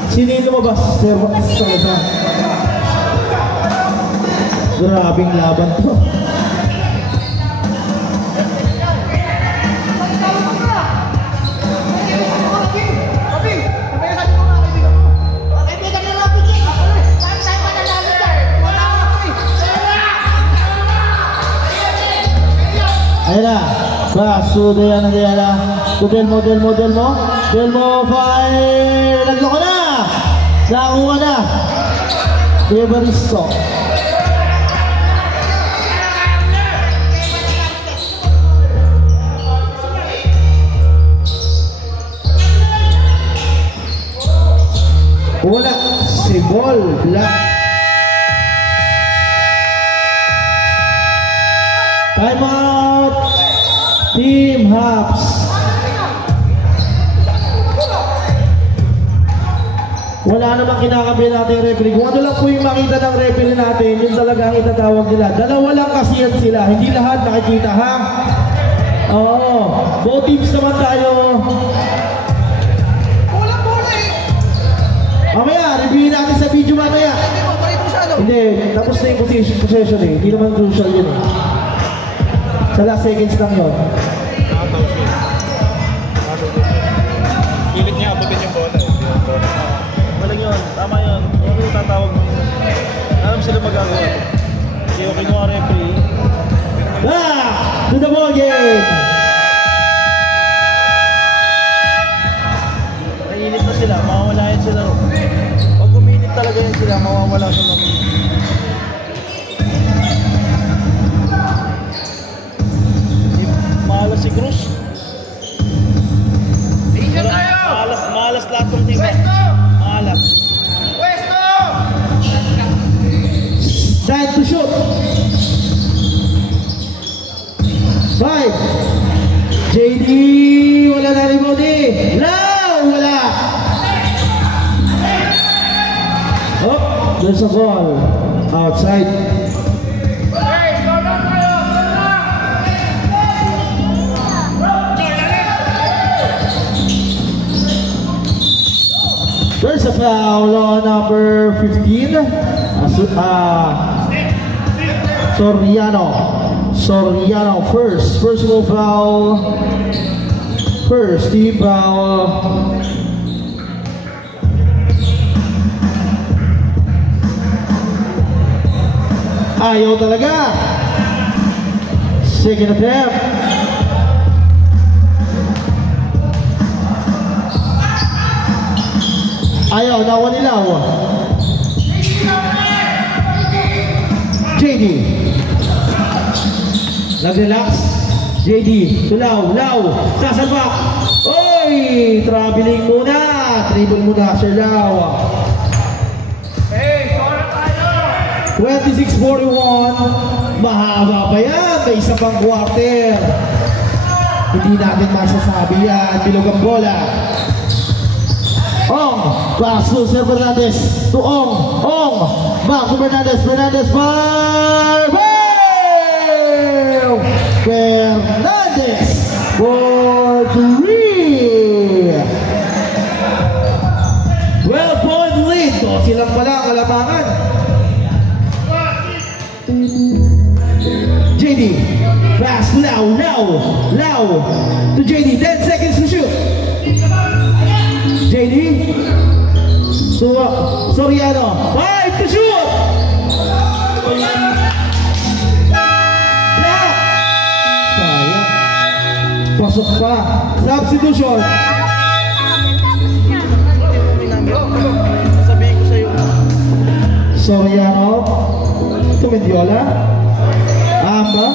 Sino yung lumabas? Sir Salazar. Grabing laban to. Ayan na. Baso, Diana. Delmo. Delmo, fire. Nagloko na. Nakuha na. Evaristo. Wala. Si Ball. Black. Time out. Team Hops. Wala namang kinakabi natin yung referee. Kung ano lang po yung makita ng referee natin, yun talaga ang itatawag nila. Dalawa lang kasi yan sila, hindi lahat nakikita, ha? Oo, both teams naman tayo. Mamaya, reviewin natin sa video mamaya. Hindi, tapos na yung possession eh. Hindi naman crucial yun eh. Sa last seconds lang yun. Pilit niya abutin yung bola. Walang yun, tama yun. Ano yung tatawag mo? Alam sila magagawa. Kaya okay ko ang referee. To the ball game! Nainit na sila, mawawala yan sila. Pag uminit talaga yan sila, mawawala sila. Malas si Cruz. Malas lahat ng team. Malas. Time to shoot! 5 JD, wala na rin mo di. Now, wala. Oh, there's a ball outside. There's a foul on number 15. Soriano first personal foul. First team foul. Ayaw talaga. Second attempt. Ayaw, nawanilaw. JD. Nag-relax. JD. Tulaw. Sasalbak. Oy! Traveling muna. Dribble muna, Sir Lau. 26-41. Mahaba pa yan. May isa pang quarter. Hindi natin masasabi yan. Bilog ang bola. Ong. Pass to Sir Fernandez. To Ong. Back to Fernandez. Fernandez for 3. 12-point lead. So silang pala kalabangan. JD. Pass Lau to JD. 10 seconds to shoot. JD. Soriano. 5 to shoot. Pasok pa. Substitution. Sabihin ko sa'yo. Soriano. Tumendiola. Amba.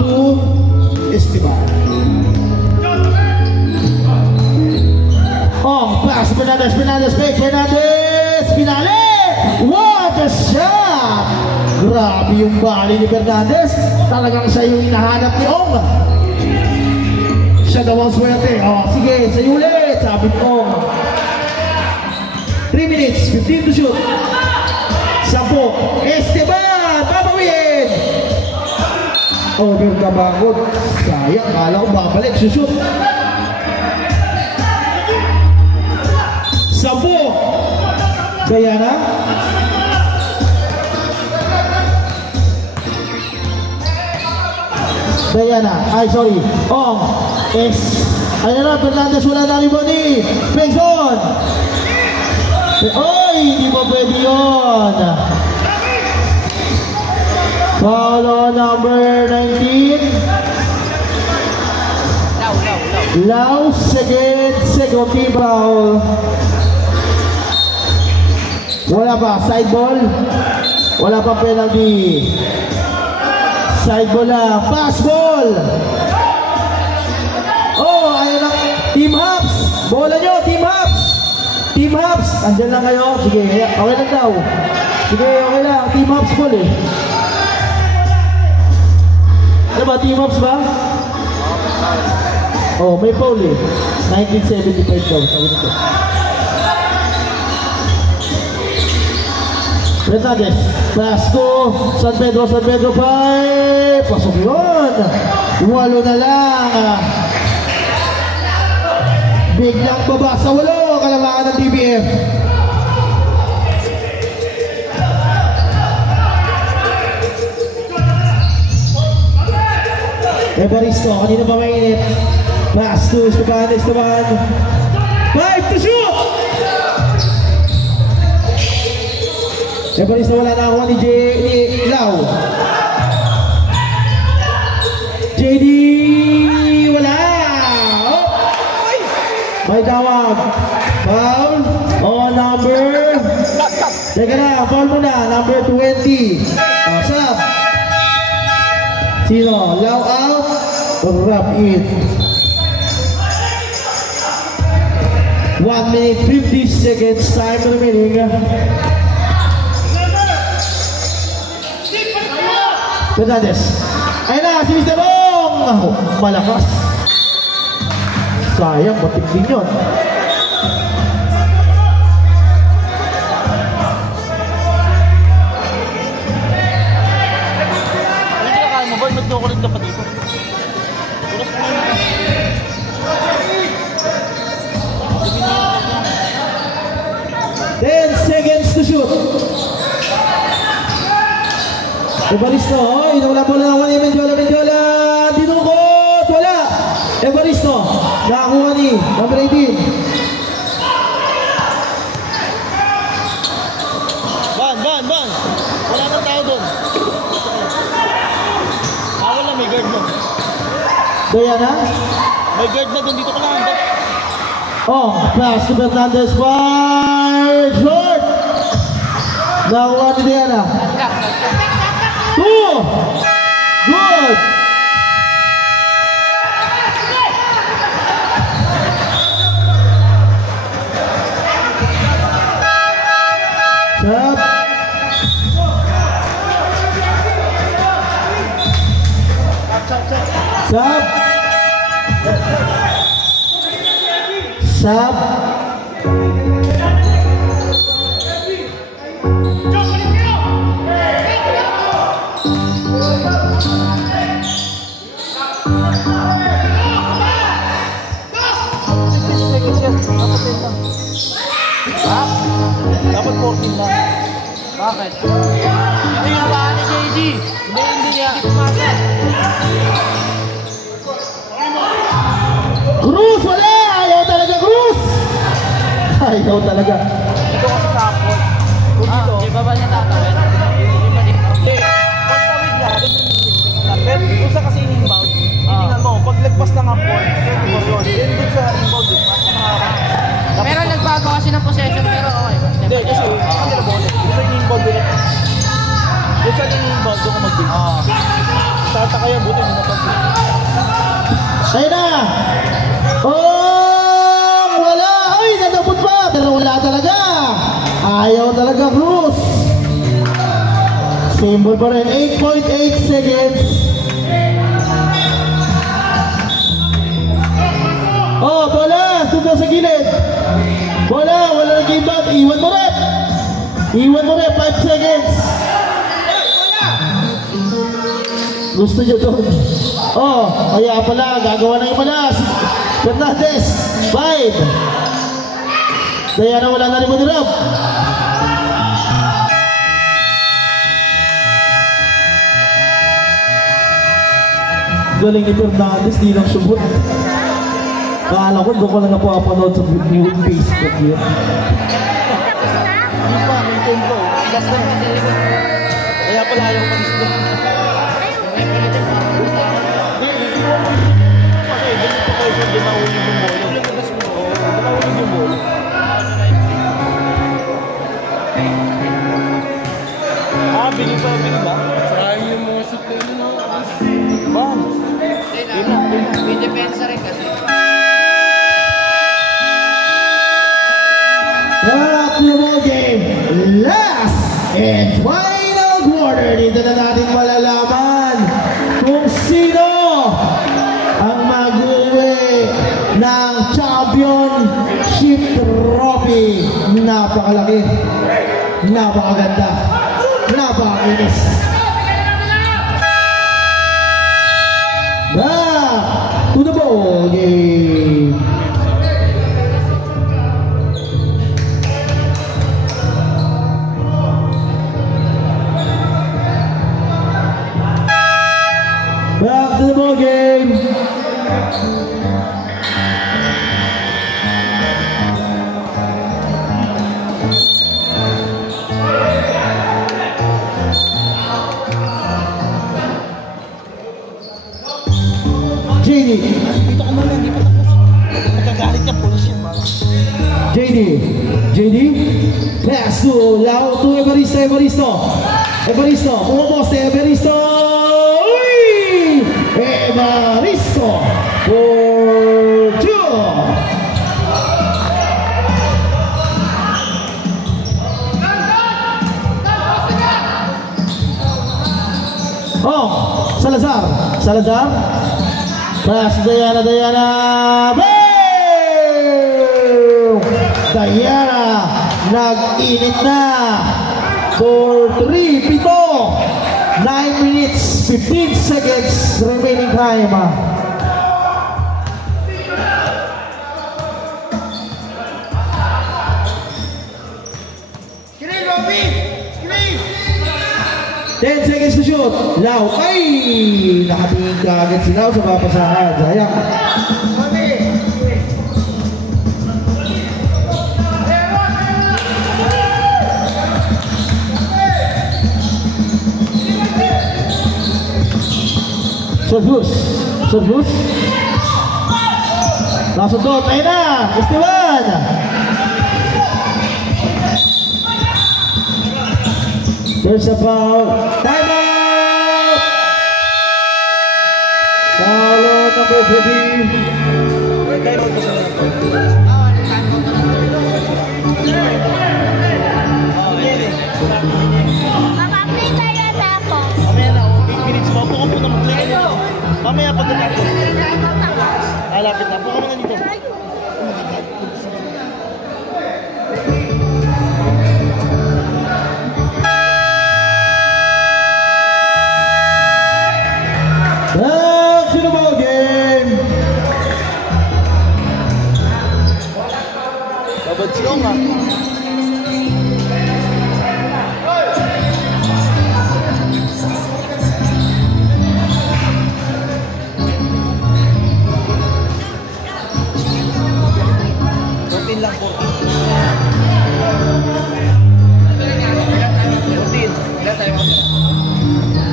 To Esteban. Pass. Fernandez. Pinale. What a shot! Grabe yung bali ni Fernandez. Talagang siya yung hinahanap ni Ong. Siya daw ang swerte. Sige, sa'yo ulit. Sabi ko. 3 minutes, 15 to shoot. 10. Esteban, papawin. Over kabagod. Sayang, kala ko babalik. Shoot. 10. Diana. Ong. Ayun na, Fernandez, wala na liboni. Pengson. Oy, hindi pa pwede yun. Foul on number 19. Lau, second team foul. Wala pa, side ball. Wala pa penalty. Side ball na, pass ball. Ayun na, Team Hops. Bola nyo, Team Hops. Team Hops, andyan lang kayo. Sige, okay lang daw. Sige, okay lang. Team Hops ball eh. Ano ba, Team Hops ba? Oh, may foul eh. 1975 daw, sabi nito. Fernandez, pass to San Pedro 5. Pasok yun. 8 na lang. Biglang baba sa 8. Kalamangan ng DBF. Evaristo, kanina pa mainit. Pass to Esteban. 5 to shoot! Evaristo wala na ako ni Lau. JD wala. Oh. May tawag. Foul on number. Teka na, foul muna. Number 20. Sub. Sino? Lau out. Rub in. 1 minute 50 seconds time remaining. Fernandez. Ayun na, si Mr. Bong! Malakas. Sayang, matik din yun. Ano kinakain mo ba? Nagdokulit ka pa dito. Turas mo yun. 10 seconds to shoot. Evaristo, oh, wala ni Mendiola, dinukot, wala. Evaristo, nakakuha ni number 18. Ban. Wala nang tao doon. Wala, may guard mo. Kaya na? May guard na doon, dito ka lang. Oh, pass to Fernandez, fire, short. Nakakuha ni Diana. 2. Good. Sub. Sub. Dapat 14 lang. Bakit? Hindi nga ba ni JD? Hindi niya. Cruz, wala! Ayaw talaga, Cruz! Ayaw talaga. Dito kasi tapos. Dito. Di ba niya tatawid? Hindi. Pagtawid niya, pero kung sa kasi inbound, tingnan mo, pag lagpas ng point, then dun sa inbound, Pero nagbago kasi ng possession, pero okay. hindi, kasi kanila bola. Dito yung inbound din. Dun sa inbound, doon ka mag-big. Tatakaya, buti mo napag-big. Ayun na! Oh! Wala! Ay! Nadapot pa! Pero wala talaga! Ayaw talaga, Cruz! Symbol pa rin. 8.8 seconds. Oh! Bola! Tuto sa gilid! Bola! Wala na game back! Iwan mo rin! 5 seconds! Gusto nyo doon. Oh, kaya pala, gagawa na yung malas. Fernandez, 5. Diana wala na rin mo nirap. Galing ni Fernandez, di lang subot. Kala ko, doon ko lang napapanood sa new Facebook yun. Hindi pa, may tempo. Last na. Kaya pala ayaw pa gusto. Bili ba? Sayang yung mga shoot na yun, no? Man. May depensa rin kasi. Up to the ball game. Last and final quarter. Dito na natin malalaman kung sino ang mag-uwi Championship Trophy. Napakalaki, napakaganda, napakakinis. Back to the ball game. Back to the ball game. JD. Dito ka muna, hindi pa tapos. Magagalit niya, pulis yan. JD. Pass to Lau to Evaristo. Pumapos si Evaristo. Uy! Evaristo for two. Oh, Salazar. Pass Diana. Boom! Diana, nag-init na. For 3, 9 minutes, 15 seconds remaining time. Screen, Bobby! Screen! 10 seconds to shoot. Lau, ay! Nakatingin ka agad si Lau sa papasahan. Sayang. Short boost. Nasundot. Ayun na. Esteban. There's a foul. Time out. Foul number 15. Makaplay tayo na ako. Mamaya na, 8 minutes pa. Buka po na mag-play ka. Mamaya pagkatapos. Lapit na. Buka mo na dito. Back to the ball game. Babad siya nga. Lang po. 14. Ilan tayo mo?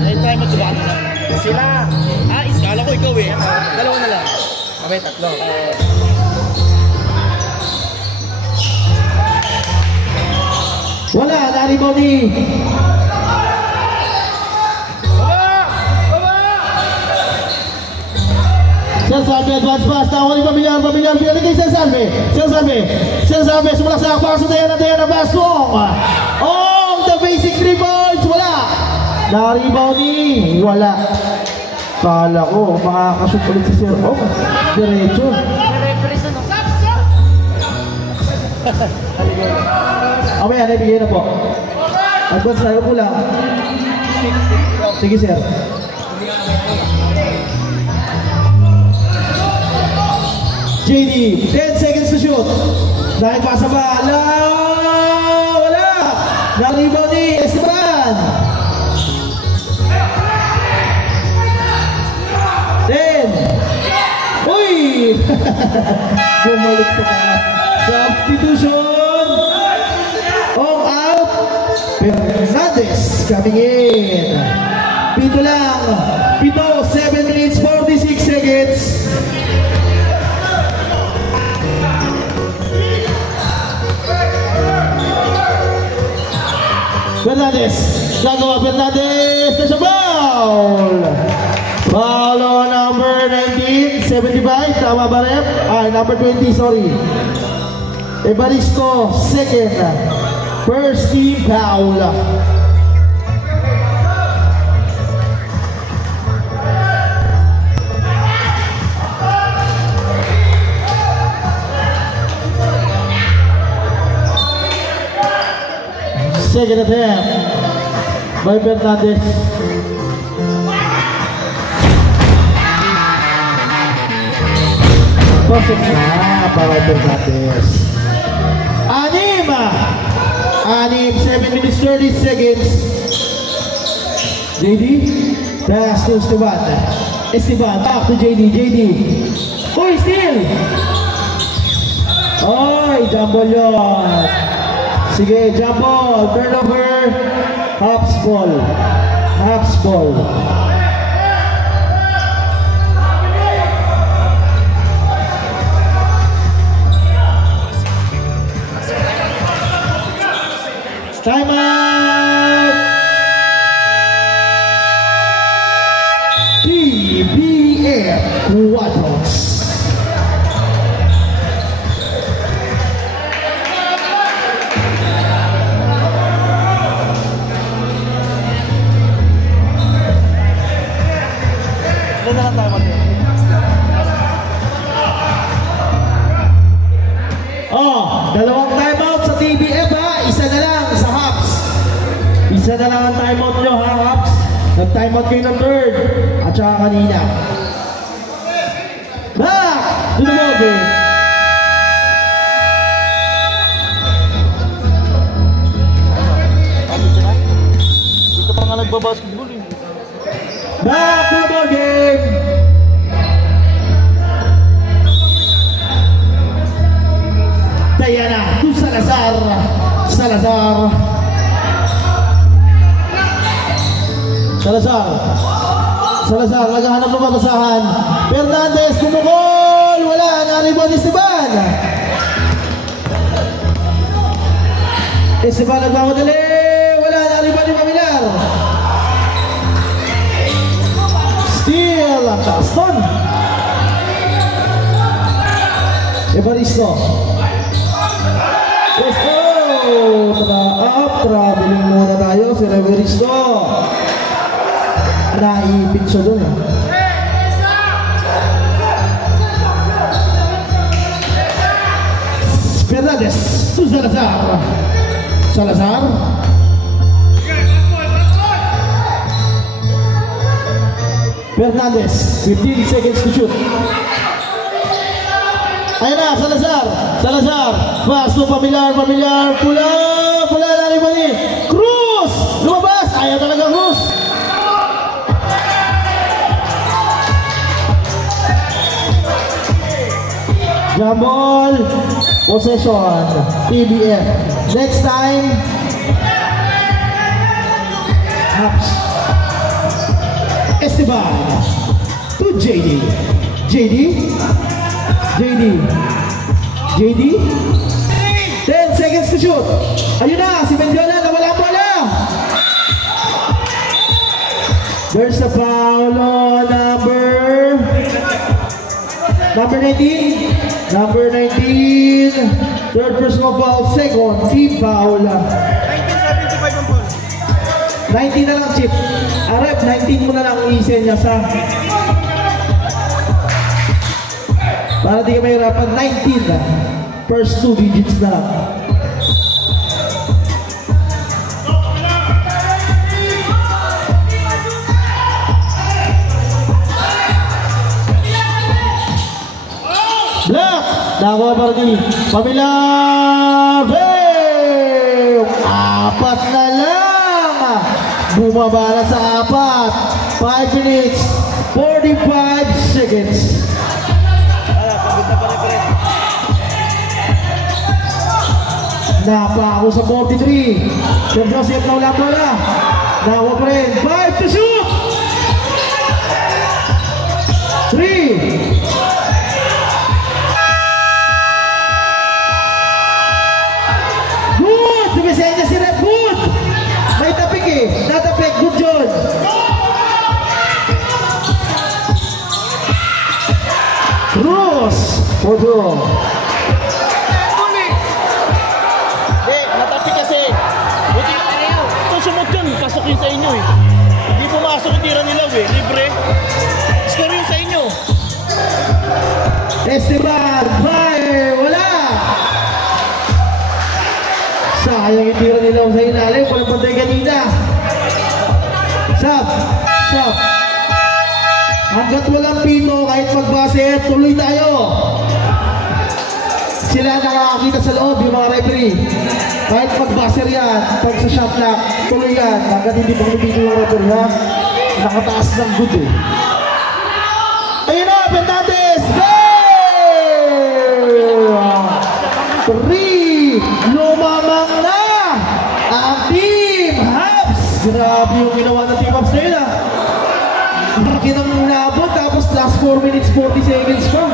Ilan tayo mo diba? Sila. Kala ko ikaw eh. Dalawa na lang. Kami, tatlo. Wala, naribaw ni Salve, advance pass, tawa ni Pamilyar, pinalik kay Salve, sumulak sa akpa sa Diana, Basong. Oh, the basic 3 points, wala. Naribaw ni, wala. Kala ko, makakashoot ulit si Sir Om. Diretso. Amaya, naibigay na po. Advance na, po lang. Sige, Sir. JD, 10 seconds to shoot. Dahil pa sa bala. Wala. Naribaw ni Esteban. 10. Uy! Bumalik sa taas. Substitution. All out. Fernandez coming in. Pito lang. 7 minutes 46 seconds. Fernandez, gagawa Fernandez na siya, foul! Foul on number 19, 75, tama ba rep? Number 20, sorry. Evaristo, second. First team foul. Second attempt by Fernandez. Perfect na para Fernandez. Anim, 7 minutes 30 seconds. JD, pass to Esteban, back to JD. Uy, steal! Oy, jump ball yun. Sige, jump ball, turnover, hops ball. Time out! PBF Quadros. Ilan na lang tayo mag Dalawang timeout sa TBF ha. Isa na lang sa Hops. Isa na lang ang timeout nyo ha, Hops. Nag-timeout kayo ng third. At saka kanina. Back to the ball game. Dito pa nga nagbabasketball eh. Back to the ball game. Diana to Salazar. Salazar, naghahanap ng babasahan. Fernandez, kumukol! Wala, na-rebound Esteban. Esteban nagmamadali. Wala, na-rebound yung Pamilar. Steal ang Caston. Evaristo. Let's go! Traveling muna tayo si Evaristo. Naipit siya dun eh. Fernandez to Salazar. Fernandez, 15 seconds to shoot. Ayan na, Salazar, pass to Pamilar, pula, naribani, Cruz, lumabas, ayaw talaga Cruz. Jambol, possession, PBF. Next time, Hops. Esteban to JD. 10 seconds to shoot. Ayun na, si Mendiola nawala ang bola. There's a foul on number 19. Third personal foul, second team foul. 1975 ang foul. 19 na lang, Chip. Arep, 19 mo na lang i-send niya sa... Para di ka mahirapan, 19 na. First 2 digits na lang. Black! Nakuha pa rin. Pamilar! Hey! 4 na lang! Bumaba na sa 4. 5 minutes, 45 seconds. Napa ako sa 43. Joseph na ulang bola. Nakuha pa rin. 5 to shoot! 3. Good! Sumisenya si Rep. Good! May tapik eh. Natapik. Good John. Cruz for draw. Pasok yun sa inyo eh. Hindi pumasok yung tira nila eh. Libre. Score yun sa inyo. Esteban, fire! Wala! Sayang yung tira nila sa ilalim. Sab. Hanggat walang pito, kahit magbase, tuloy tayo. Sila nakakakita sa loob, yung mga referee. Kahit mag-buzzer yan, pag sa shot clock, tuloy yan. Hanggat hindi pang lupito yung referee, ha? Nakataas ng good, eh. Ayun na, Pendantes! Goal! 3! Lumamang na ang Team Habs! Grabe yung ginawa ng Team Habs na yun, ha? Laki nang nabot, tapos last 4 minutes 40 seconds pa.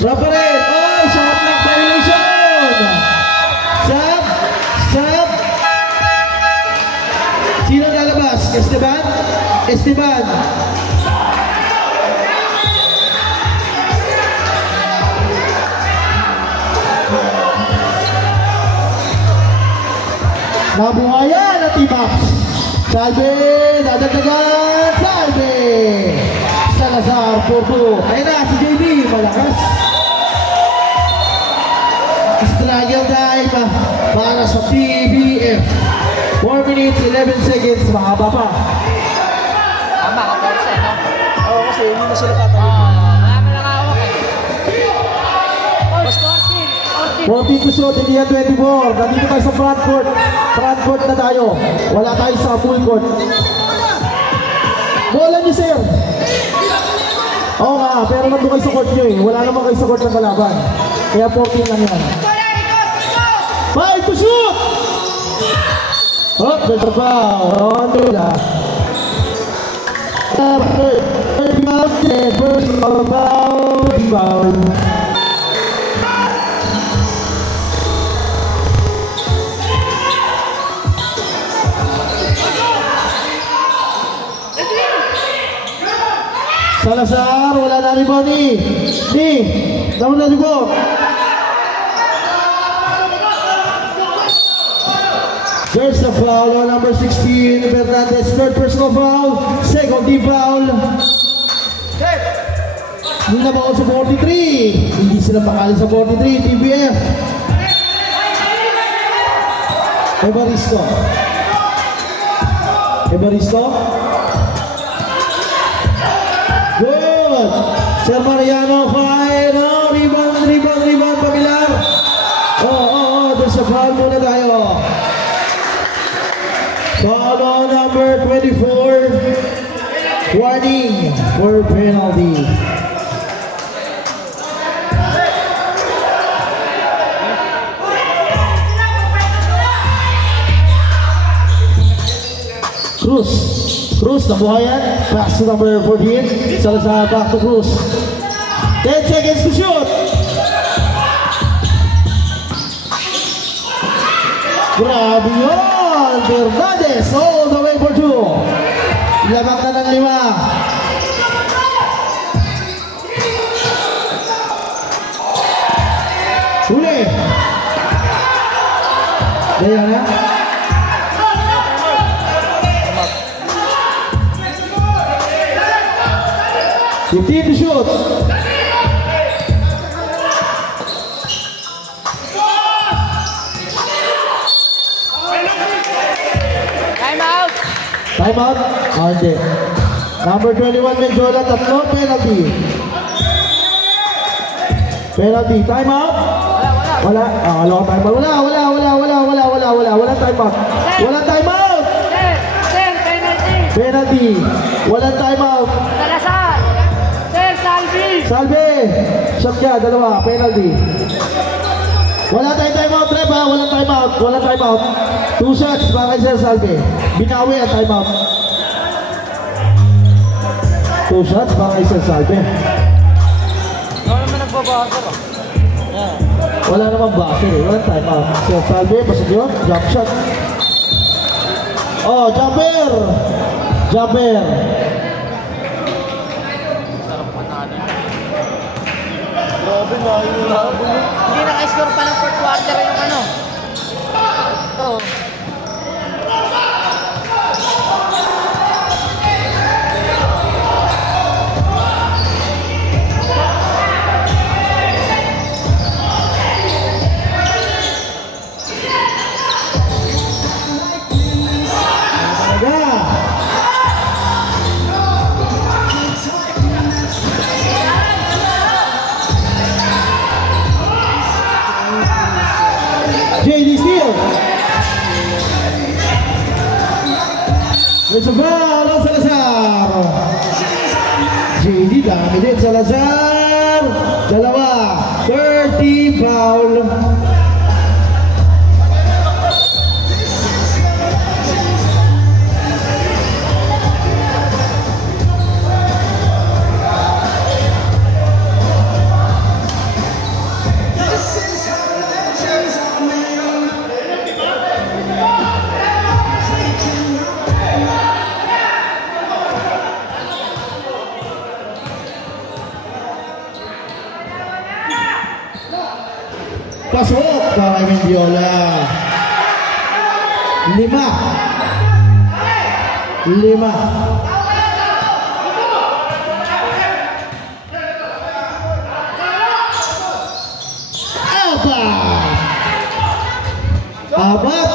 Rob pa rin. Oh, shot clock violation. Stop. Sino lalabas? Esteban. Nabuhayan at Team Habs. Salve, dadagdagan, Salve. Salazar, Porto. Ayun na, si JB, malakas. Struggle time para sa PBF. 4 minutes, 11 seconds, mahaba pa. Tama ka, Porte, no? Oo, kasi hindi na sila tatawag. Marami lang hawak eh. Mas 14 to shoot, hindi yan 24. Nandito tayo sa front court. Front court na tayo. Wala tayo sa full court. Bola niyo, sir. Oo nga, pero nandun kayo sa court nyo eh. Wala naman kayo sa court ng kalaban. Kaya 14 lang yan. 5 to shoot! Hop, there's a foul. Rondela. Rebound. Salazar, wala na rebound ni. Down na rebound. There's a foul on number 16, Fernandez, third personal foul, second team foul. Hindi na bawal sa 43. Hindi sila pakali sa 43, TBF. Evaristo. Good. Sir Mariano, fire. Oh, rebound, Pamilar. Oh, there's a foul muna tayo. Foul on number 24. Warning for penalty. Cruz, nabuhayan. Pass to number 14. Salazar back to Cruz. 10 seconds to shoot. Grabe yun. Fernandez all the way for 2. Labak na ng 5. Huli. Ayan na. You need to shoot. Time out. Hindi. Number 21, Menjola, tatlo, penalty. Time out. Wala. Time out. Wala time out. Penalty. Wala time out. Salve! Shot ka, dalawa, penalty. Wala tayong time out, Reb, ha? Wala time out. 2 shots, para kay Sir Salve. Binawi ang time out. 2 shots, para kay Sir Salve. Wala naman nagbabasa ba? Wala namang buzzer eh, walang time out. Sir Salve, pasok yun, jump shot. Oh, jumper! Grabe na, Hindi naka-score pa ng 4th quarter yung ano. Oo. There's a foul on Salazar. JD, dami din Salazar. Dalawa. Third team foul. Pasok para Mendiola. 5. Apat.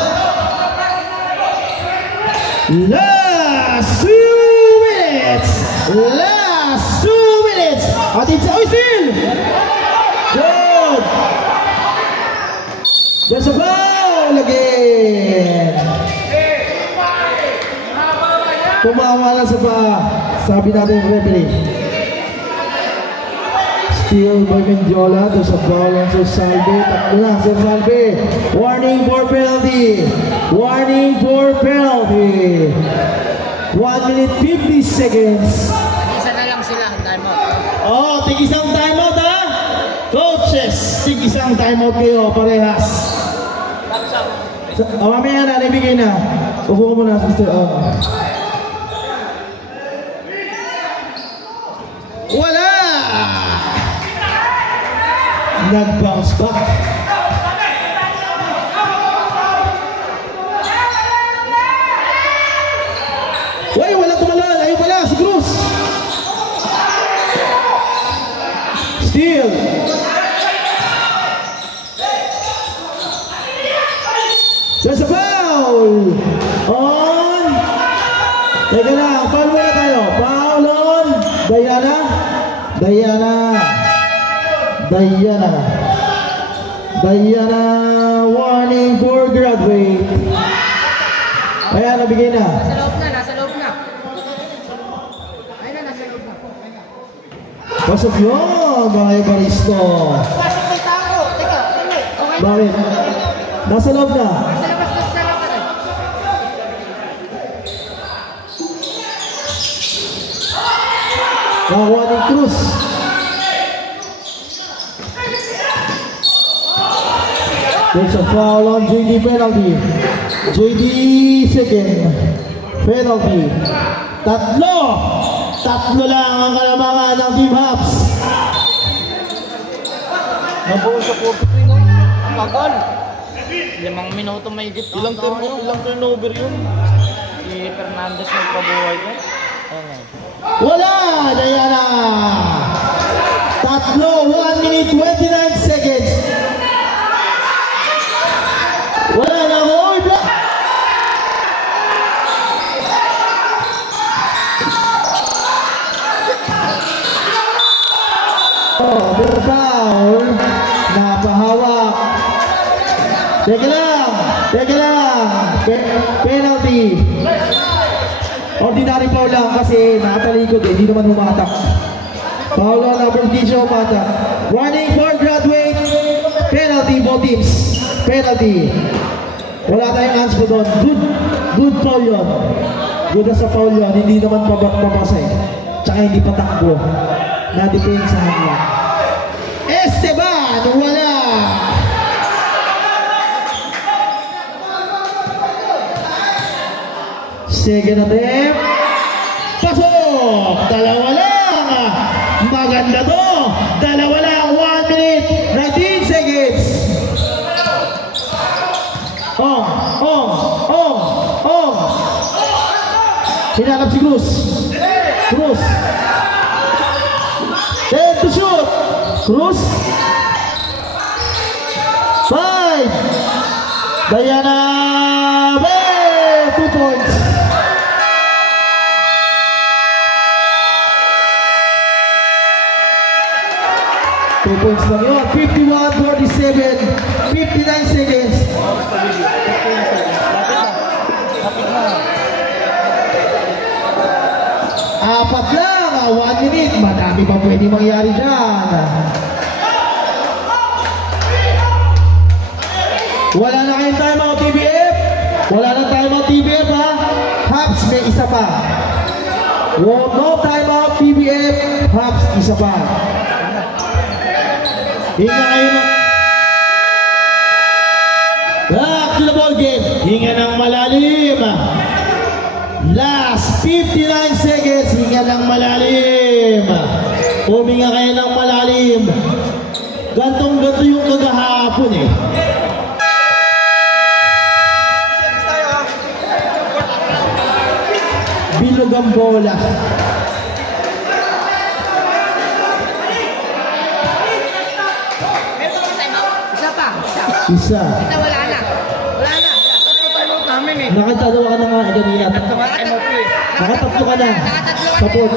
Last 2 minutes. At it's still good. There's a foul again. Tumawa lang sa pa. Sabi natin yung referee. Steal by Mendiola. There's a foul on Sir Salve. Tatlo na Sir Salve. Warning for penalty. 1 minute 50 seconds. Isa na lang sila. Time out. Oh, tig-isang timeout ha. Coaches, tig-isang timeout kayo parehas. Mamaya na, nabigay na. Upo ko muna, Mr. Wala! Nag-bounce back. Uy, walang kumalaan. Ayun pala, si Cruz. Steal. There's a foul on. Teka lang, foul muna tayo. Foul on Diana, warning for graduate. Ayan, nabigay na. Nasa loob na. Ayun na, nasa loob na. Pasok yun, mga Evaristo. Teka, Bakit? Nasa loob na. Nakakuha ni Cruz. There's a foul on JD penalty. JD second. Penalty. Tatlo lang ang kalamangan ng Team Hops. Nabuo sa 43 no? Ang tagal. 5 minuto may higit. Ilang turnover yun? Si Fernandez nagpabuhay ko. Wala! Diana! Tatlo, 1 minute 29 seconds. Wala na ako. Oy, block! Oh, foul. Napahawak. Teka lang. Penalty. Ordinary foul lang kasi nakatalikod eh, hindi naman humatak. Foul lang na Berticio Mata. Warning for graduate. Penalty, both teams. Penalty. Wala tayong answer doon. Good foul yun. Good sa foul yun. Hindi naman papasay. Tsaka hindi patakbo. Na-depensahan lang. Esteban, wala. Second attempt. Pasok! Dalawa lang! Maganda to! Dalawa lang! 1 minute! 19 seconds! Hinanap si Cruz. 10 to shoot! Cruz! 5! Diana! 2 points! Points lang yun. 51-47. 59 seconds. 1 minute. Madami pa pwede mangyari dyan. Wala na kayong timeout, TBF. Wala na timeout, TBF, ha. Habs, may isa pa. No timeout, TBF. Habs, isa pa. Hinga kayo na. Back to the ball game. Hinga ng malalim. Last 59 seconds. Hinga ng malalim. Huminga kayo ng malalim. Gantong-ganto yung kagahapon eh. Bilog ang bola. Isa. Kita wala na. Wala na. Timeout namin eh. Nakatalawa ka na nga kanina. Nakatatlo ka na. Sapot.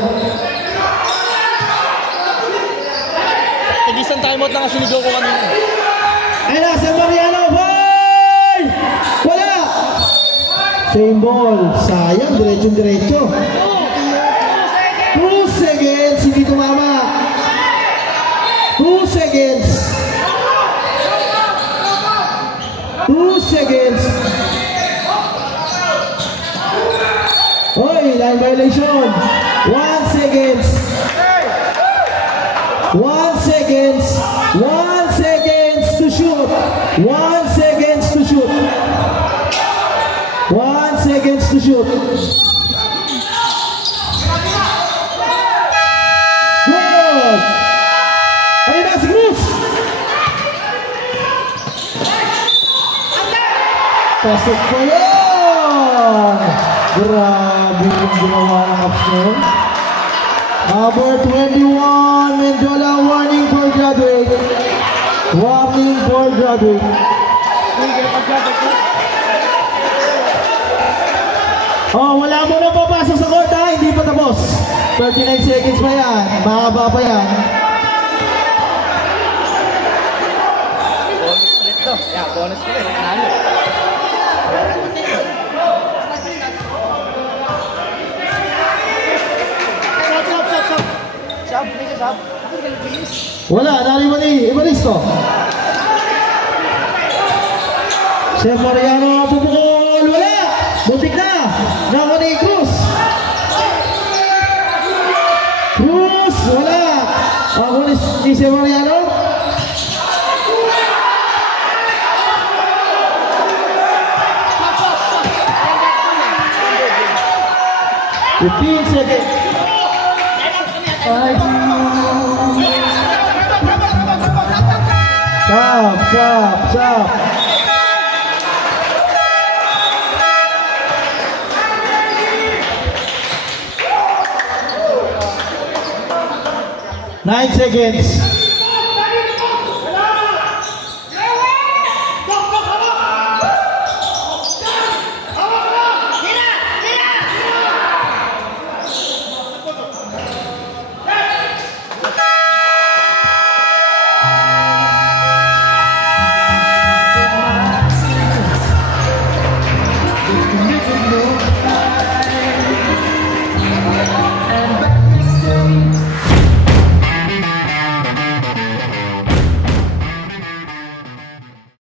Tag-isang timeout na nga sinigaw ko kanina. Ayun na, San Mariano. Boy! Wala! Same ball. Sayang, diretso-diretso. 2 seconds. Hindi tumama. 2 seconds. 2 seconds. Hoy, line violation. 1 seconds. 1 seconds. 1 seconds to shoot. 1 seconds to shoot. 1 seconds to shoot. Good. Ayun na si Cruz. Pasok ko yun! Grabe yung ginawa ng Caps nyo. Number 21, Mendola, warning for graduate. Warning for graduate. Oh, wala mo na papasok sa court ha, hindi pa tapos. 39 seconds pa yan, mahaba pa yan. Bonus ulit to. Yeah, bonus ulit. Nalo. Wala, naliwali, Evaristo. Chef Mariano, pupukol, wala. Butik na, nako ni Cruz. Cruz, wala. Ako ni Chef Mariano. Fifteen seconds. Stop. 9 seconds.